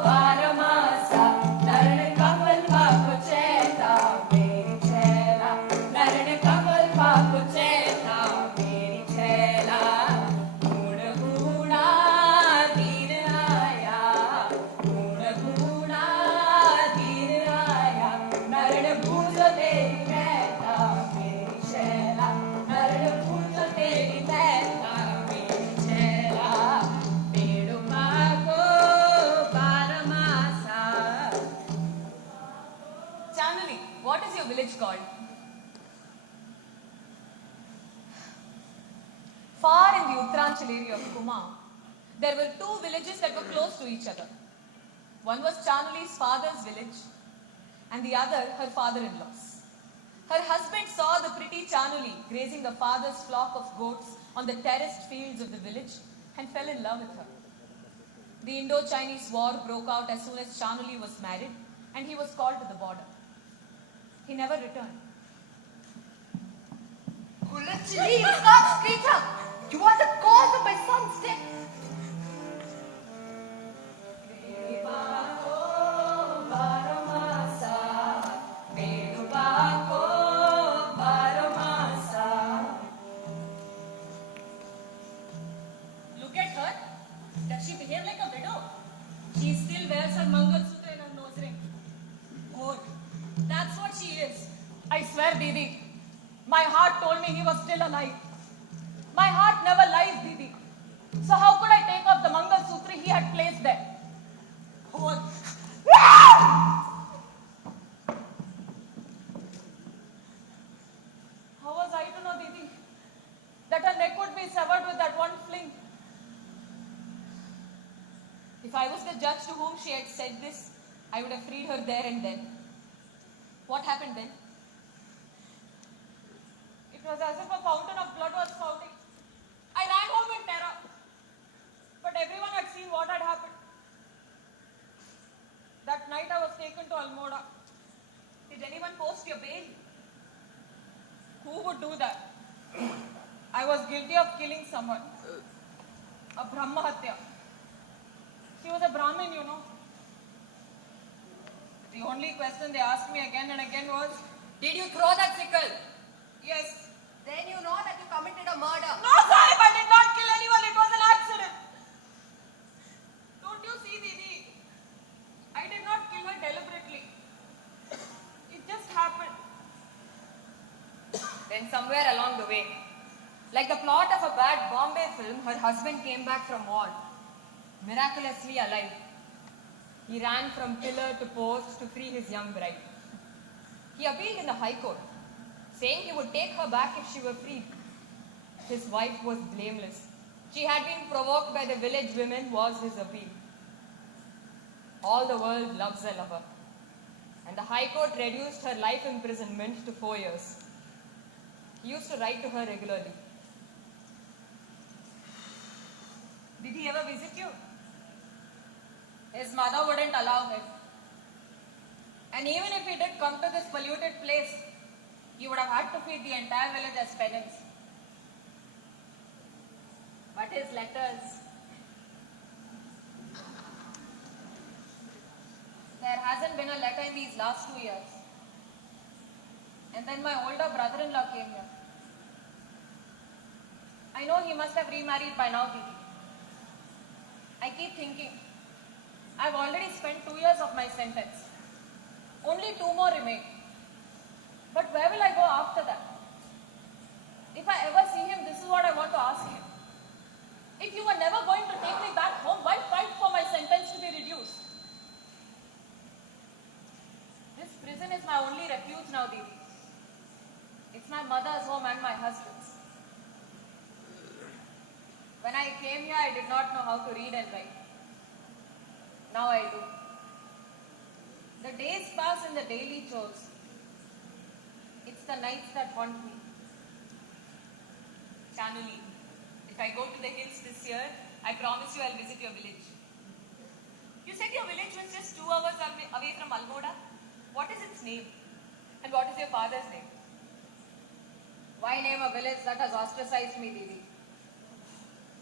Parama what is your village called? Far in the Uttaranchal area of Kuma, there were two villages that were close to each other. One was Chanuli's father's village, and the other her father-in-law's. Her husband saw the pretty Chanuli grazing the father's flock of goats on the terraced fields of the village and fell in love with her. The Indo-Chinese war broke out as soon as Chanuli was married, and he was called to the border. He never returned. Kulachili, you can't speak up! You are the cause of my son's death! Look at her. Does she behave like a widow? She still wears her Mangal Sutra in her nose ring. Oh, that's what she is. I swear, Didi, my heart told me he was still alive. My heart never lies, Didi. So how could I take off the Mangal Sutra he had placed there? Oh. How was I to know, Didi, that her neck would be severed with that one fling? If I was the judge to whom she had said this, I would have freed her there and then. What happened then? It was as if a fountain of blood was spouting. I ran home in terror. But everyone had seen what had happened. That night I was taken to Almora. Did anyone post your bail? Who would do that? I was guilty of killing someone. A Brahma Hatya. She was a Brahmin, you know. The only question they asked me again and again was, did you throw that sickle? Yes. Then you know that you committed a murder. No, Sahib, I did not kill anyone. It was an accident. Don't you see, Didi? I did not kill her deliberately. It just happened. Then somewhere along the way, like the plot of a bad Bombay film, her husband came back from war, miraculously alive. He ran from pillar to post to free his young bride. He appealed in the High Court, saying he would take her back if she were freed. His wife was blameless. She had been provoked by the village women, was his appeal. All the world loves a lover. And the High Court reduced her life imprisonment to 4 years. He used to write to her regularly. Did he ever visit you? His mother wouldn't allow him. And even if he did come to this polluted place, he would have had to feed the entire village as penance. But his letters... There hasn't been a letter in these last 2 years. And then my older brother-in-law came here. I know he must have remarried by now, Didi. I keep thinking, I've already spent 2 years of my sentence. Only 2 more remain. But where will I go after that? If I ever see him, this is what I want to ask him. If you were never going to take me back home, why fight for my sentence to be reduced? This prison is my only refuge now, Didi. It's my mother's home and my husband's. When I came here, I did not know how to read and write. Now I do. The days pass in the daily chores. It's the nights that haunt me. Chanuli, if I go to the hills this year, I promise you I'll visit your village. You said your village was just 2 hours away from Almora. What is its name? And what is your father's name? Why name a village that has ostracized me, Didi?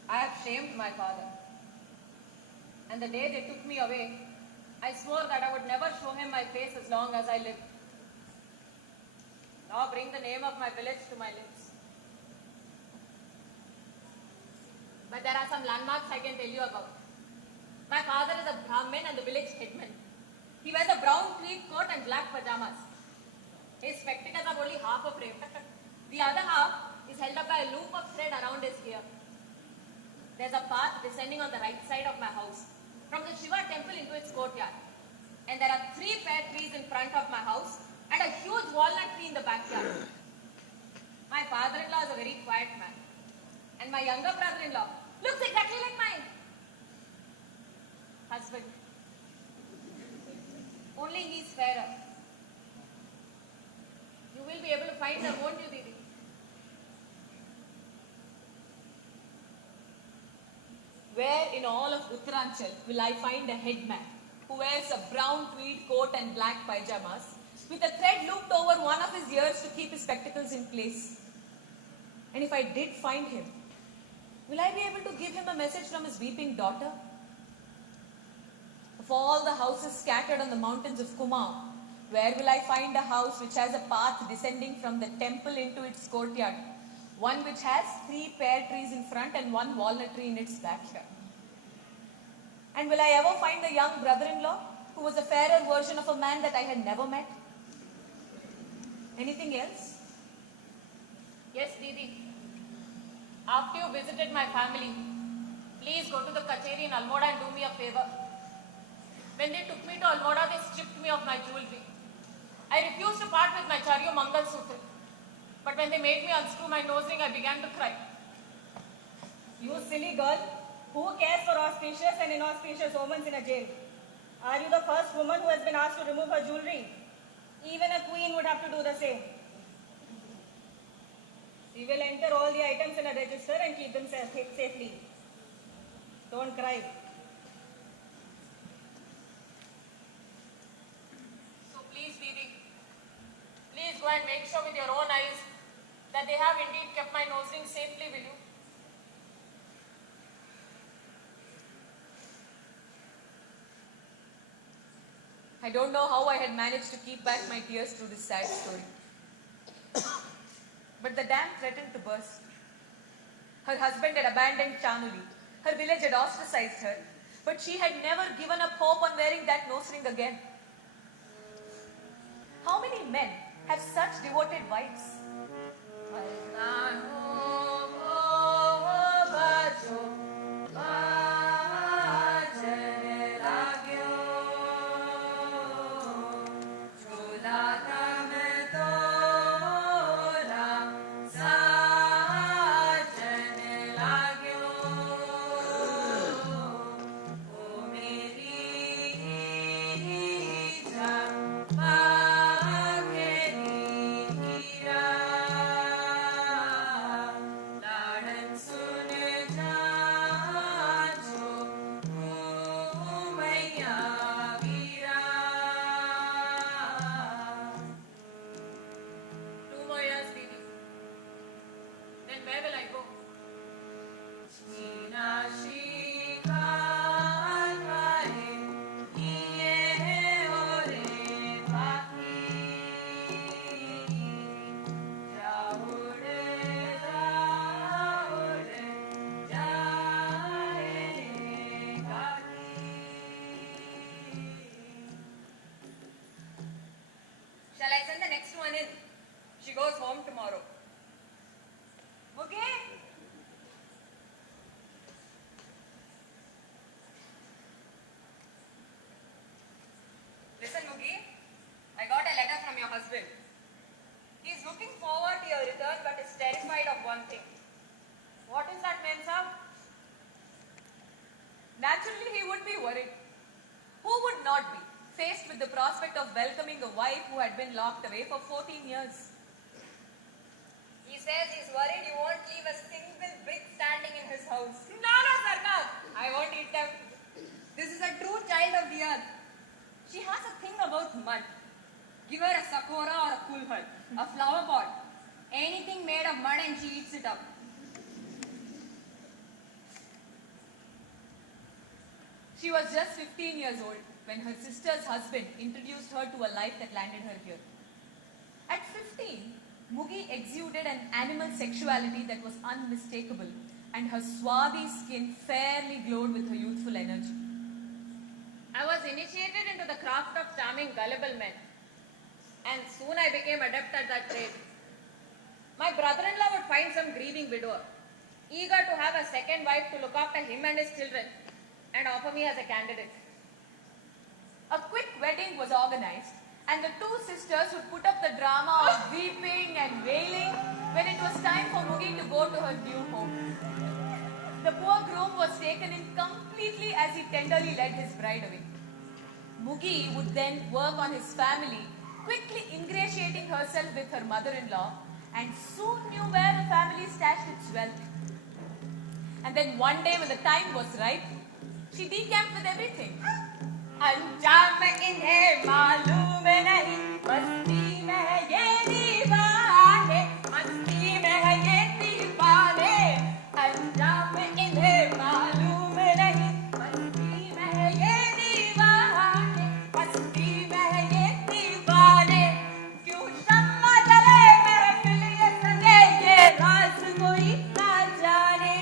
I have shamed my father. And the day they took me away, I swore that I would never show him my face as long as I lived. Now bring the name of my village to my lips. But there are some landmarks I can tell you about. My father is a Brahmin and the village headman. He wears a brown tweed coat and black pajamas. His spectacles are only half a frame. The other half is held up by a loop of thread around his ear. There's a path descending on the right side of my house, from the Shiva temple into its courtyard. And there are 3 pear trees in front of my house and a huge walnut tree in the backyard. My father-in-law is a very quiet man. And my younger brother-in-law looks exactly like mine. Husband. Only he's fairer. You will be able to find her, won't you, Didi? Where in all of Uttaranchal will I find a headman who wears a brown tweed coat and black pajamas with a thread looped over one of his ears to keep his spectacles in place? And if I did find him, will I be able to give him a message from his weeping daughter? Of all the houses scattered on the mountains of Kumaon, where will I find a house which has a path descending from the temple into its courtyard? One which has 3 pear trees in front and 1 walnut tree in its backyard. And will I ever find the young brother-in-law who was a fairer version of a man that I had never met? Anything else? Yes, Didi. After you visited my family, please go to the Kacheri in Almora and do me a favor. When they took me to Almora, they stripped me of my jewelry. I refused to part with my Charyo Mangal Sutra. But when they made me unscrew my nose ring, I began to cry. You silly girl, who cares for auspicious and inauspicious omens in a jail? Are you the first woman who has been asked to remove her jewelry? Even a queen would have to do the same. She will enter all the items in a register and keep them safely. Don't cry. So please, Didi, please go and make sure with your own eyes that they have indeed kept my nose ring safely, will you? I don't know how I had managed to keep back my tears through this sad story. But the dam threatened to burst. Her husband had abandoned Chanuli. Her village had ostracized her. But she had never given up hope on wearing that nose ring again. How many men have such devoted wives? She goes home tomorrow. Okay? Listen, Mugi, I got a letter from your husband. He is looking forward to your return but is terrified of one thing. What is that, Mensa? Naturally, he would be worried. Who would not be, faced with the prospect of welcoming a wife who had been locked away for 14 years? He says he's worried you won't leave a single brick standing in his house. No, Sarkar. I won't eat them. This is a true child of the earth. She has a thing about mud. Give her a sakura or a kulhad, a flower pot, anything made of mud and she eats it up. She was just 15 years old when her sister's husband introduced her to a life that landed her here. At 15, Mugi exuded an animal sexuality that was unmistakable, and her swarthy skin fairly glowed with her youthful energy. I was initiated into the craft of charming gullible men, and soon I became adept at that trade. My brother-in-law would find some grieving widower, eager to have a second wife to look after him and his children, and offer me as a candidate. A quick wedding was organized, and the two sisters would put up the drama of weeping and wailing when it was time for Mugi to go to her new home. The poor groom was taken in completely as he tenderly led his bride away. Mugi would then work on his family, quickly ingratiating herself with her mother-in-law, and soon knew where the family stashed its wealth. And then one day when the time was right, she decamped with everything. अंजाम इन्हें मालूम नहीं, मस्ती में है ये दीवाने, मस्ती में है ये दीवाने. अंजाम इन्हें मालूम नहीं, मस्ती में है ये दीवाने, मस्ती में है ये दीवाने. क्यों शम्मा जले महफिल ये सजे, ये राज कोई ना जाने,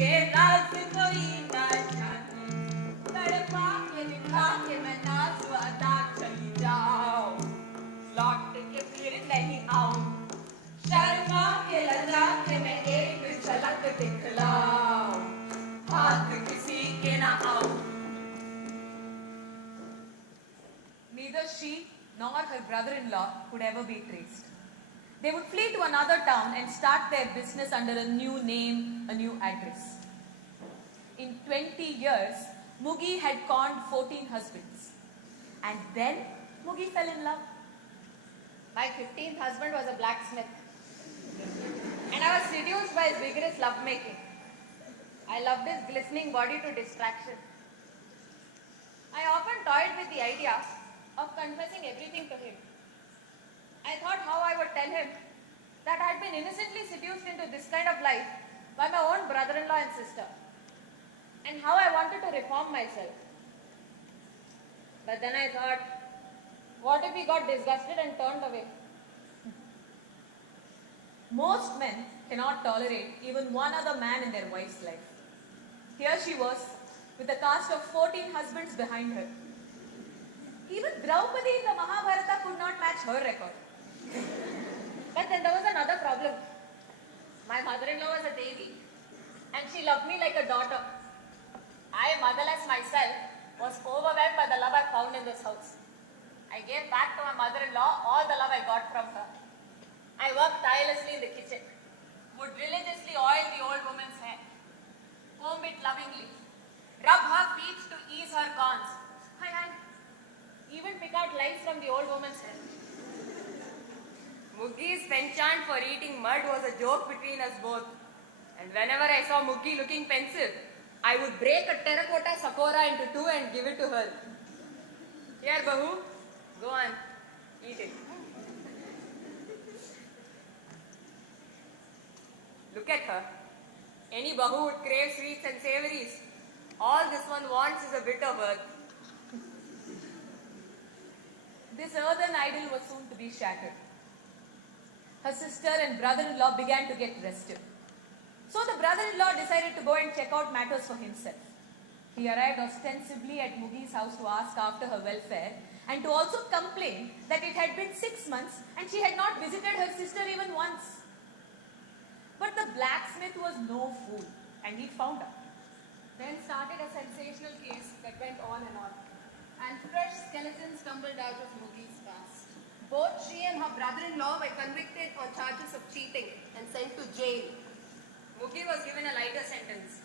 ये राज कोई ना जाने. तड़पा के दिखा के मैं नाच अदा चली जाऊं, लौट के फिर नहीं आऊं. शर्मा के लजा के मैं एक झलक दिखलाऊं, हाथ किसी के ना आऊं. Neither she nor her brother-in-law could ever be traced. They would flee to another town and start their business under a new name, a new address. In 20 years, Mugi had conned 14 husbands. And then Mugi fell in love. My 15th husband was a blacksmith. And I was seduced by his vigorous lovemaking. I loved his glistening body to distraction. I often toyed with the idea of confessing everything to him. I thought how I would tell him that I had been innocently seduced into this kind of life by my own brother-in-law and sister, and how I wanted to reform myself. But then I thought, what if he got disgusted and turned away? Most men cannot tolerate even one other man in their wife's life. Here she was, with a cast of 14 husbands behind her. Even Draupadi in the Mahabharata could not match her record. But then there was another problem. My mother-in-law was a Devi, and she loved me like a daughter. I, motherless myself, was overwhelmed by the love I found in this house. I gave back to my mother-in-law all the love I got from her. I worked tirelessly in the kitchen, would religiously oil the old woman's hair, comb it lovingly, rub her feet to ease her corns, and even pick out lice from the old woman's hair. Mugi's penchant for eating mud was a joke between us both. And whenever I saw Mugi looking pensive, I would break a terracotta sakura into two and give it to her. Here, Bahu, go on, eat it. Look at her. Any Bahu would crave sweets and savories. All this one wants is a bit of earth. This earthen idol was soon to be shattered. Her sister and brother-in-law began to get restive. So the brother-in-law decided to go and check out matters for himself. He arrived ostensibly at Mugi's house to ask after her welfare and to also complain that it had been 6 months and she had not visited her sister even once. But the blacksmith was no fool, and he found out. Then started a sensational case that went on, and fresh skeletons tumbled out of Mugi's past. Both she and her brother-in-law were convicted on charges of cheating and sent to jail. Mugi was given a lighter sentence.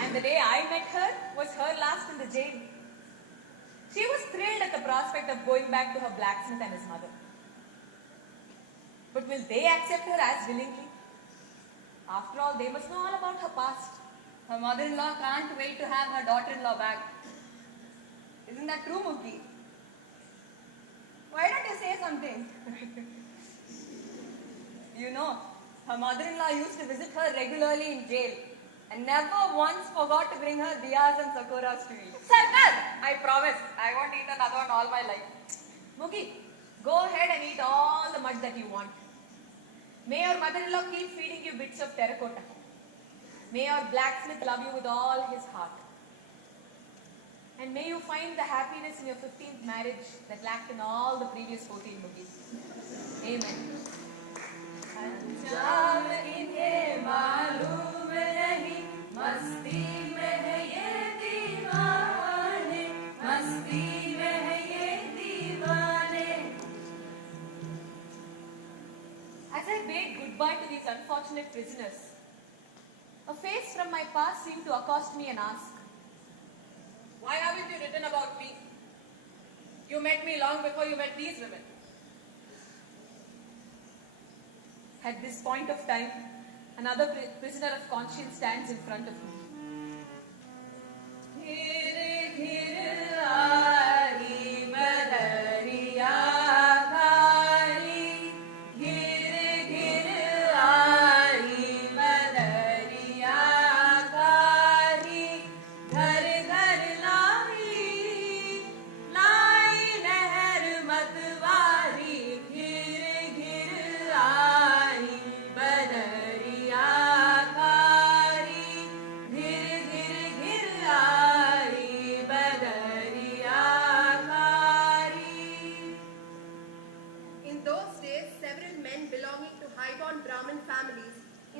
And the day I met her was her last in the jail. She was thrilled at the prospect of going back to her blacksmith and his mother. But will they accept her as willingly? After all, they must know all about her past. Her mother-in-law can't wait to have her daughter-in-law back. Isn't that true, Mugi? Why don't you say something? You know, her mother-in-law used to visit her regularly in jail and never once forgot to bring her diyas and sakuras to eat. Sarkar! I promise, I won't eat another one all my life. Mugi, go ahead and eat all the mud that you want. May your mother-in-law keep feeding you bits of terracotta. May your blacksmith love you with all his heart. And may you find the happiness in your 15th marriage that lacked in all the previous 14 Mugis. Amen. अंजाम इन्हें मालूम नहीं, मस्ती में है ये दीवाने, मस्ती में है ये दीवाने. bade goodbye to these unfortunate prisoners, a face from my past seemed to accost me and ask, "Why haven't you written about me? You met me long before you met these women." At this point of time, another prisoner of conscience stands in front of me.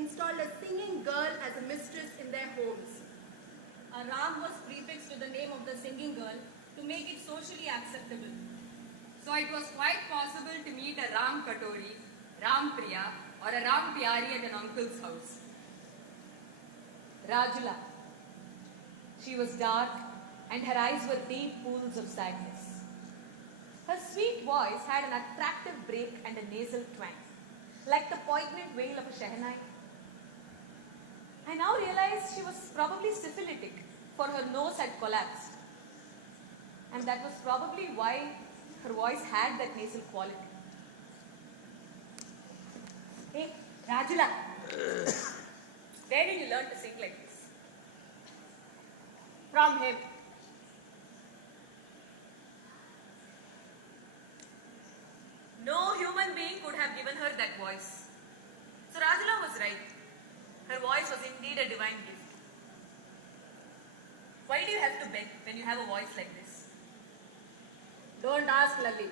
Installed a singing girl as a mistress in their homes. A Ram was prefixed to the name of the singing girl to make it socially acceptable. So it was quite possible to meet a Ram Katori, Ram Priya, or a Ram Pyari at an uncle's house. Rajula. She was dark and her eyes were deep pools of sadness. Her sweet voice had an attractive break and a nasal twang, like the poignant wail of a Chennai. I now realized she was probably syphilitic, for her nose had collapsed. And that was probably why her voice had that nasal quality. Hey, Rajula, where did you learn to sing like this? From him. No human being could have given her that voice. So Rajula was right. Her voice was indeed a divine gift. Why do you have to beg when you have a voice like this? Don't ask, Lalli.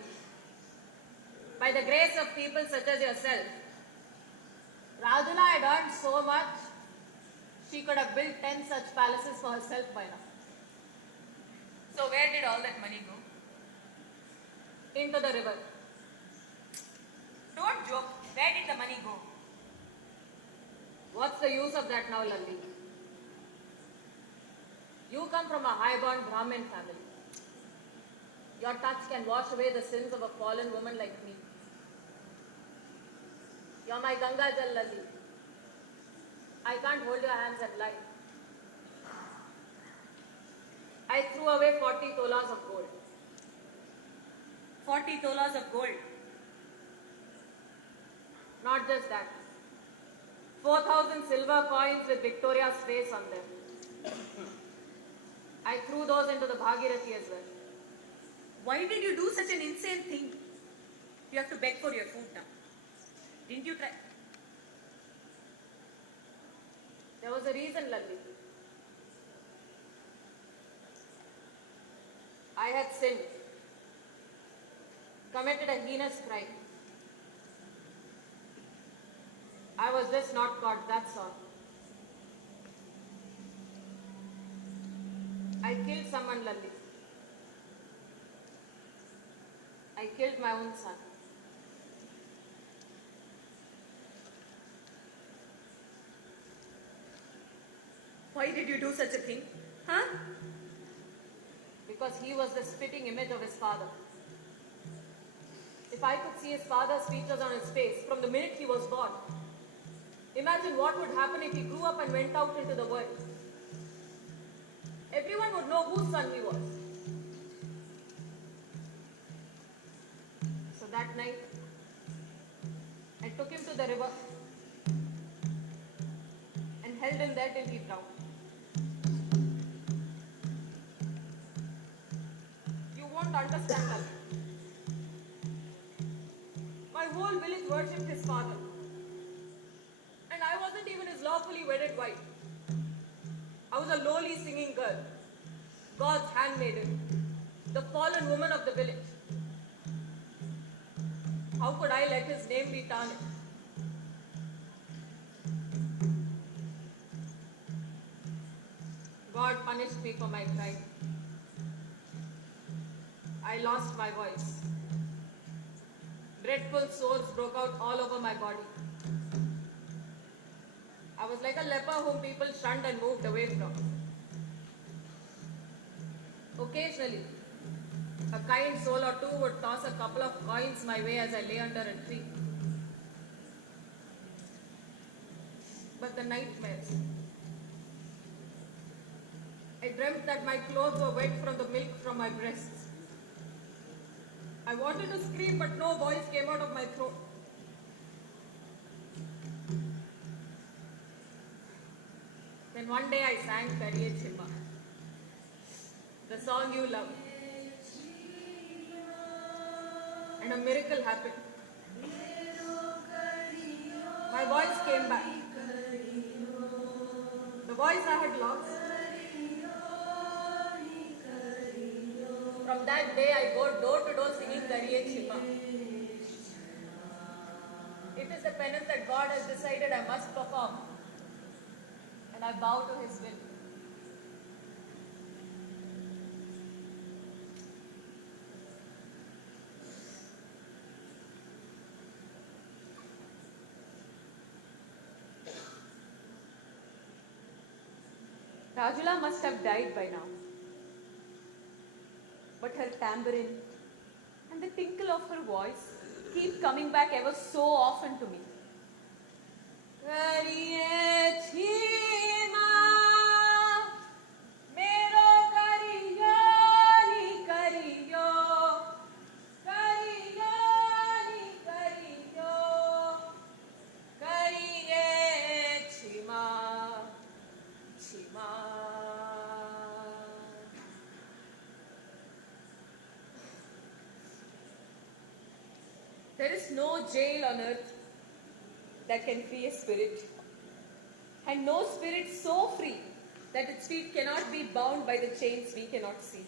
By the grace of people such as yourself, Rajula had earned so much, she could have built 10 such palaces for herself by now. So where did all that money go? Into the river. Don't joke. Where did the money go? What's the use of that now, Lalli? You come from a high-born Brahmin family. Your touch can wash away the sins of a fallen woman like me. You're my Ganga Jal, Lalli. I can't hold your hands and lie. I threw away 40 tolas of gold. 40 tolas of gold. Not just that. 4,000 silver coins with Victoria's face on them. I threw those into the Bhagirathi as well. Why did you do such an insane thing? You have to beg for your food now. Didn't you try? There was a reason, Lalli. I had sinned. Committed a heinous crime. I was just not caught, that's all. I killed someone, Lalli. I killed my own son. Why did you do such a thing? Huh? Because he was the spitting image of his father. If I could see his father's features on his face from the minute he was born, imagine what would happen if he grew up and went out into the world. Everyone would know whose son he was. So that night, I took him to the river and held him there till he drowned. You won't understand that. My whole village worshipped his father. And I wasn't even his lawfully wedded wife. I was a lowly singing girl, God's handmaiden, the fallen woman of the village. How could I let his name be tarnished? God punished me for my crime. I lost my voice. Dreadful sores broke out all over my body. I was like a leper whom people shunned and moved away from. Occasionally, a kind soul or two would toss a couple of coins my way as I lay under a tree. But the nightmares. I dreamt that my clothes were wet from the milk from my breasts. I wanted to scream, but no voice came out of my throat. Then one day I sang Kariye Chimma, the song you love. And a miracle happened. My voice came back. The voice I had lost. From that day I go door to door singing Kariye Chimma. It is the penance that God has decided I must perform. And I bow to His will. Rajula must have died by now. But her tambourine and the tinkle of her voice keep coming back ever so often to me. Kariye Chima, mero kariyo ni kariyo, kariyo ni kariyo, kariye Chima, Chima. There is no jail on earth that can free a spirit, and no spirit so free that its feet cannot be bound by the chains we cannot see.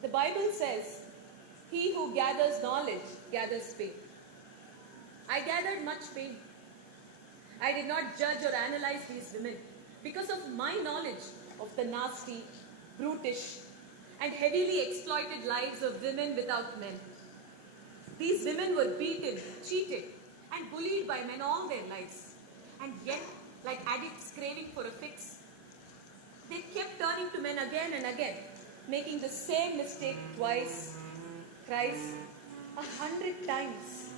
The Bible says, "He who gathers knowledge gathers pain." I gathered much pain. I did not judge or analyze these women because of my knowledge of the nasty, brutish, and heavily exploited lives of women without men. These women were beaten, cheated, and bullied by men all their lives. And yet, like addicts craving for a fix, they kept turning to men again and again, making the same mistake twice, thrice, 100 times.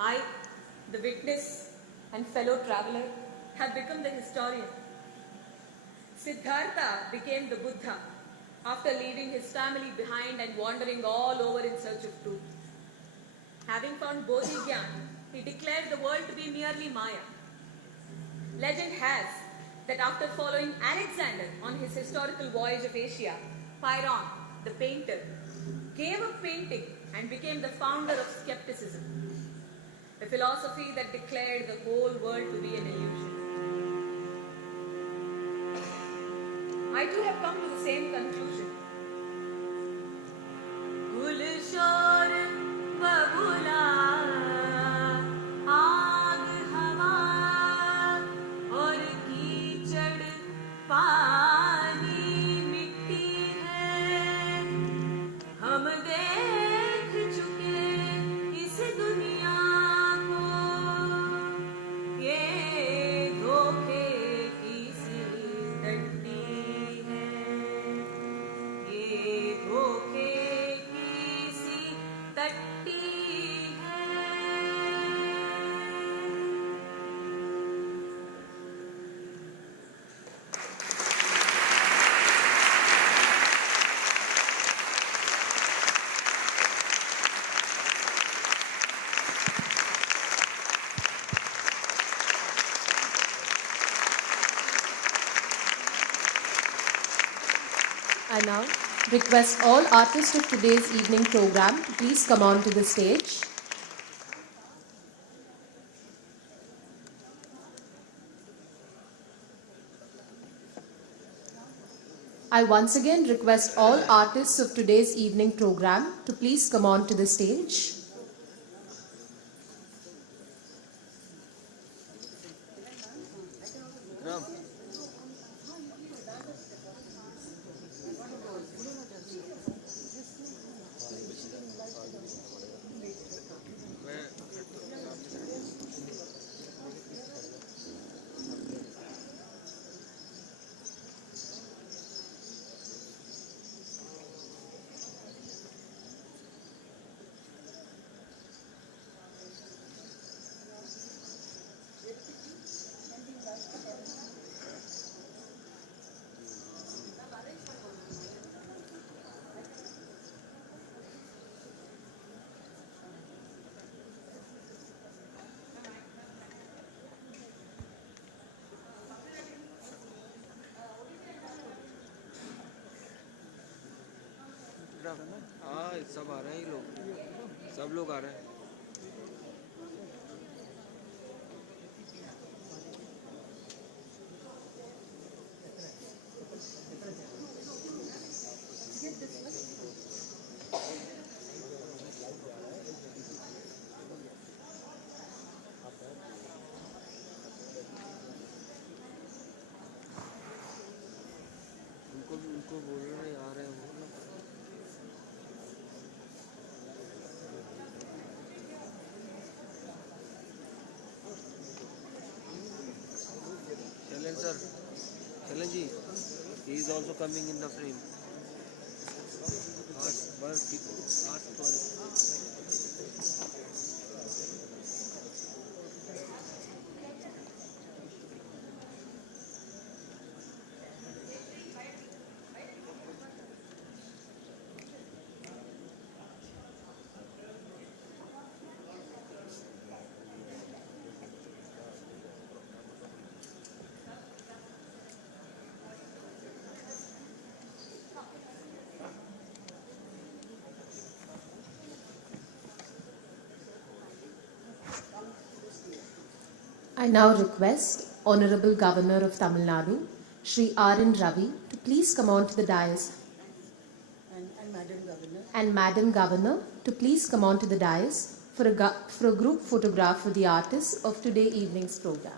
I, the witness and fellow traveler, have become the historian. Siddhartha became the Buddha after leaving his family behind and wandering all over in search of truth. Having found Bodhigyan, he declared the world to be merely Maya. Legend has that after following Alexander on his historical voyage of Asia, Pyrrhon, the painter, gave up painting and became the founder of skepticism, a philosophy that declared the whole world to be an illusion. I too have come to the same conclusion. Gulshar babula, aag hawa aur keechad pani mitti hai, hum dekh chuke is duniya ko, ye dhokhe ki si dandi hai. I now request all artists of today's evening program to please come on to the stage. I once again request all artists of today's evening program to please come on to the stage. हाँ सब आ रहे हैं ये लोग, सब लोग आ रहे हैं। उनको बोलना ही आ रहे हैं वो। Sir, Challenge ji, he is also coming in the frame. Ask twice. I now request Honorable Governor of Tamil Nadu, Shri R.N. Ravi, to please come on to the dais. And Madam Governor to please come on to the dais for a group photograph with the artists of today evening's program.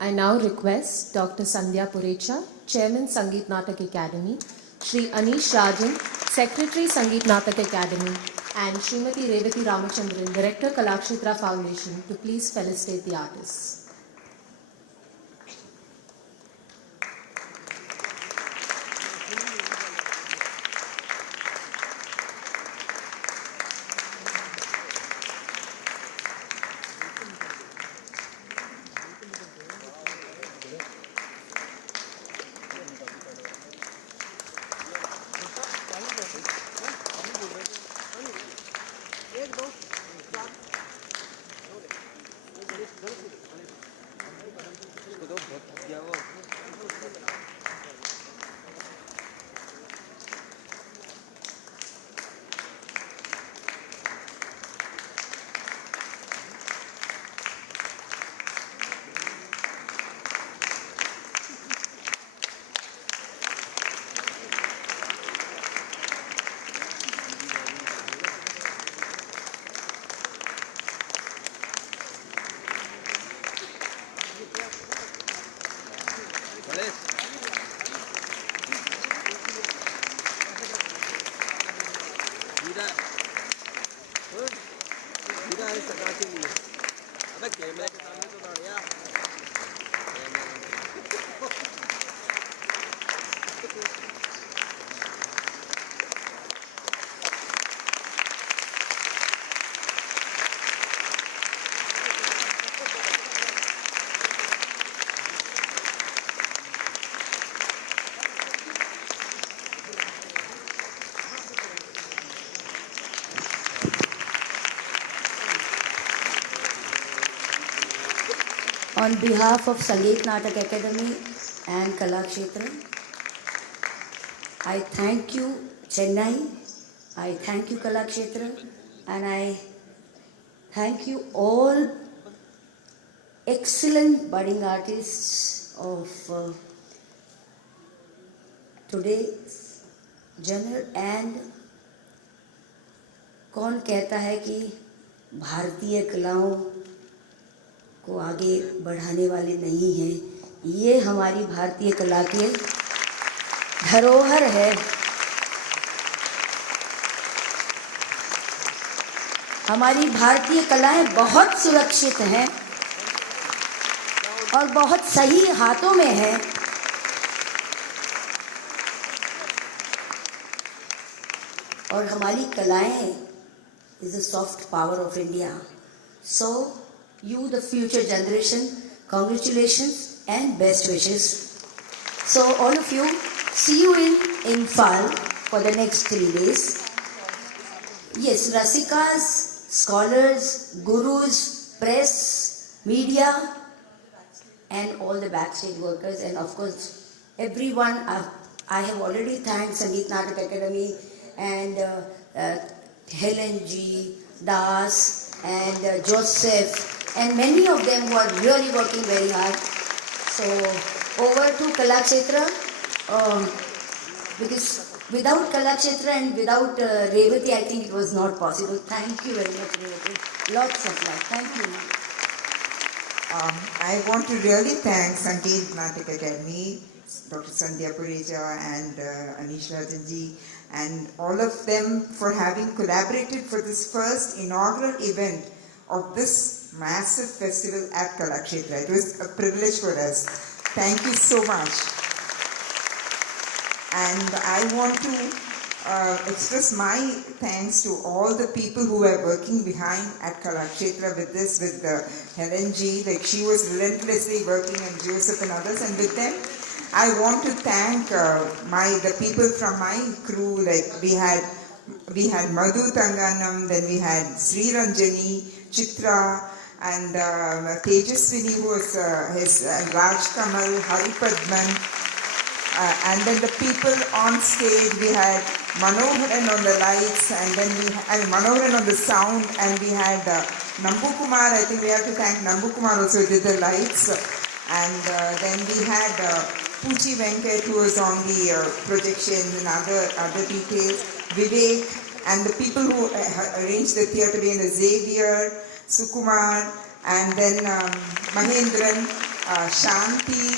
I now request Dr. Sandhya Purecha, Chairman Sangeet Natak Academy, Shri Anish Rajan, Secretary Sangeet Natak Academy, and Srimati Revati Ramachandran, Director Kalakshetra Foundation, to please felicitate the artists. On behalf of Sangeet Natak Akademi and Kalakshetra, I thank you Chennai, I thank you Kalakshetra, and I thank you all excellent budding artists of today's genre. And कौन कहता है कि भारतीय कलाओं को आगे बढ़ाने वाले नहीं हैं। ये हमारी भारतीय कला के धरोहर है। हमारी भारतीय कलाएं बहुत सुरक्षित हैं और बहुत सही हाथों में है। और हमारी कलाएं is the soft power of India. So, you, the future generation, congratulations and best wishes. So, all of you, see you in Imphal for the next 3 days. Yes, Rasikas, scholars, gurus, press, media, and all the backstage workers, and of course, everyone. I have already thanked Sangeet Natak Akademi and Helen G, Das, and Joseph, and many of them who are really working very hard. So, over to Kalakshetra, because without Kalakshetra and without Revati, I think it was not possible. Thank you very much, Revati. Lots of love. Thank you. I want to really thank Sangeet Natak Academy, Dr. Sandhya Purecha and Anish Rajanji, and all of them for having collaborated for this first inaugural event of this massive festival at Kalakshetra. It was a privilege for us. Thank you so much. And I want to express my thanks to all the people who are working behind at Kalakshetra with this, with Helen G, like she was relentlessly working, and Joseph and others, and with them I want to thank the people from my crew. Like we had Madhu Tanganam, then we had Sri Ranjani, Chitra, and Tejaswini, who was his Raj Kamal, Hari Padman, And then the people on stage, we had Manoharan on the lights, and then Manoharan on the sound, and we had Nambu Kumar. I think we have to thank Nambu Kumar also, did the lights. And then we had Puchi Venkat, who was on the projections and other details. Vivek, and the people who arranged the theatre being the Xavier, Sukumar, and then Mahendran, Shanti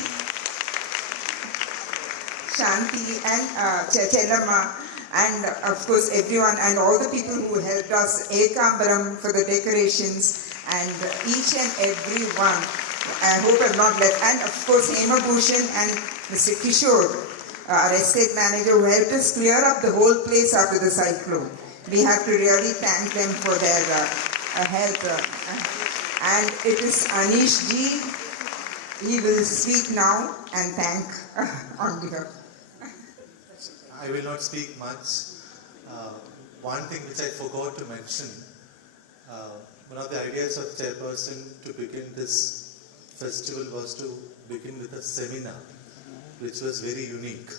and Chelama, and of course everyone and all the people who helped us, Ekambaram for the decorations, and each and every one. I hope I've not left. And of course Hema Bhushan and Mr. Kishore, our estate manager, who helped us clear up the whole place after the cyclone. We have to really thank them for their help. And it is Anish Ji. He will speak now and thank on behalf. I will not speak much. One thing which I forgot to mention, one of the ideas of chairperson to begin this festival was to begin with a seminar, which was very unique.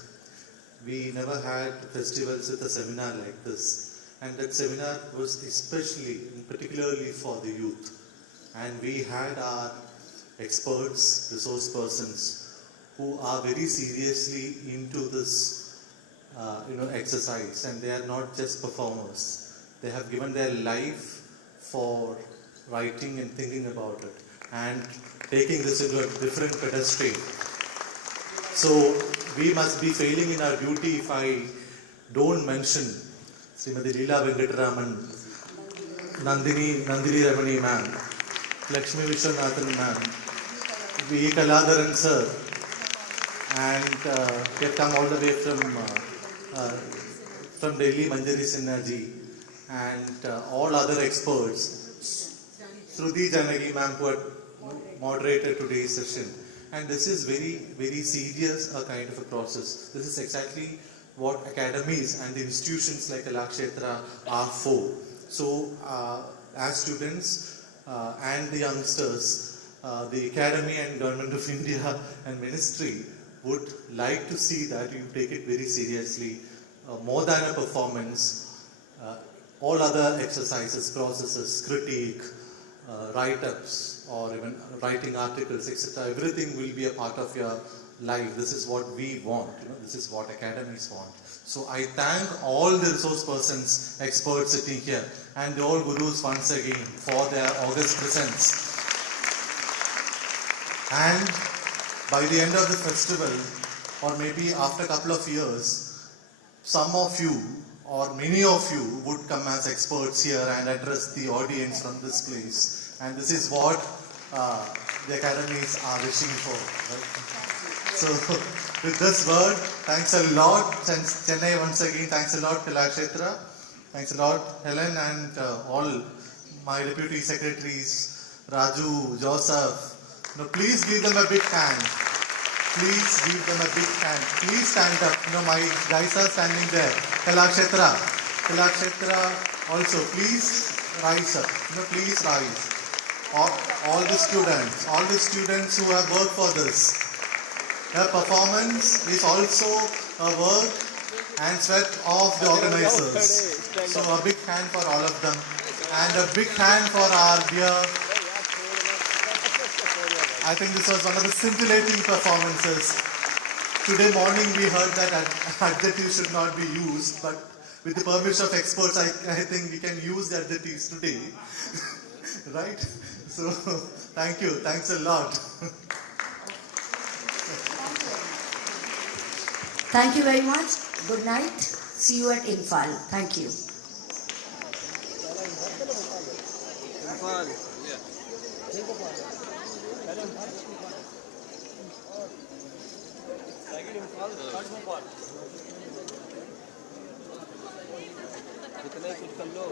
We never had festivals with a seminar like this, and that seminar was especially and particularly for the youth. And we had our experts, resource persons, who are very seriously into this exercise, and they are not just performers. They have given their life for writing and thinking about it and taking this into a different pedestal. So we must be failing in our duty if I don't mention Srimati Leela Venkataraman, Nandini Ramani ma'am, Lakshmi Vishwanathan ma'am, V. Kaladharan sir, and they have come all the way from Delhi, Manjari Sinha ji, and all other experts. Shruti Janagi ma'am, who had moderated today's session. And this is very, very serious kind of a process. This is exactly what academies and the institutions like Kalakshetra are for. So, as students and the youngsters, the Academy and Government of India and Ministry would like to see that you take it very seriously, more than a performance. All other exercises, processes, critique, write-ups, or even writing articles, etc. Everything will be a part of your life. This is what we want. This is what academies want. So I thank all the resource persons, experts sitting here, and all gurus once again for their august presence. And by the end of the festival, or maybe after a couple of years, some of you or many of you would come as experts here and address the audience from this place. And this is what the academies are wishing for. Right? So, with this word, thanks a lot, Chennai once again, thanks a lot, Kalakshetra, thanks a lot, Helen, and all my deputy secretaries, Raju, Joseph. Please give them a big hand. Please give them a big hand. Please stand up. My guys are standing there. Kalakshetra also, please rise up. Please rise. All the students who have worked for this. Their performance is also a work and sweat of the organizers. So a big hand for all of them. And a big hand for our dear. I think this was one of the scintillating performances. Today morning we heard that adjectives should not be used, but with the permission of experts, I think we can use the adjectives today. Right? So, thank you. Thanks a lot. Thank you very much. Good night. See you at Imphal. Thank you. कितने कुछ कर लो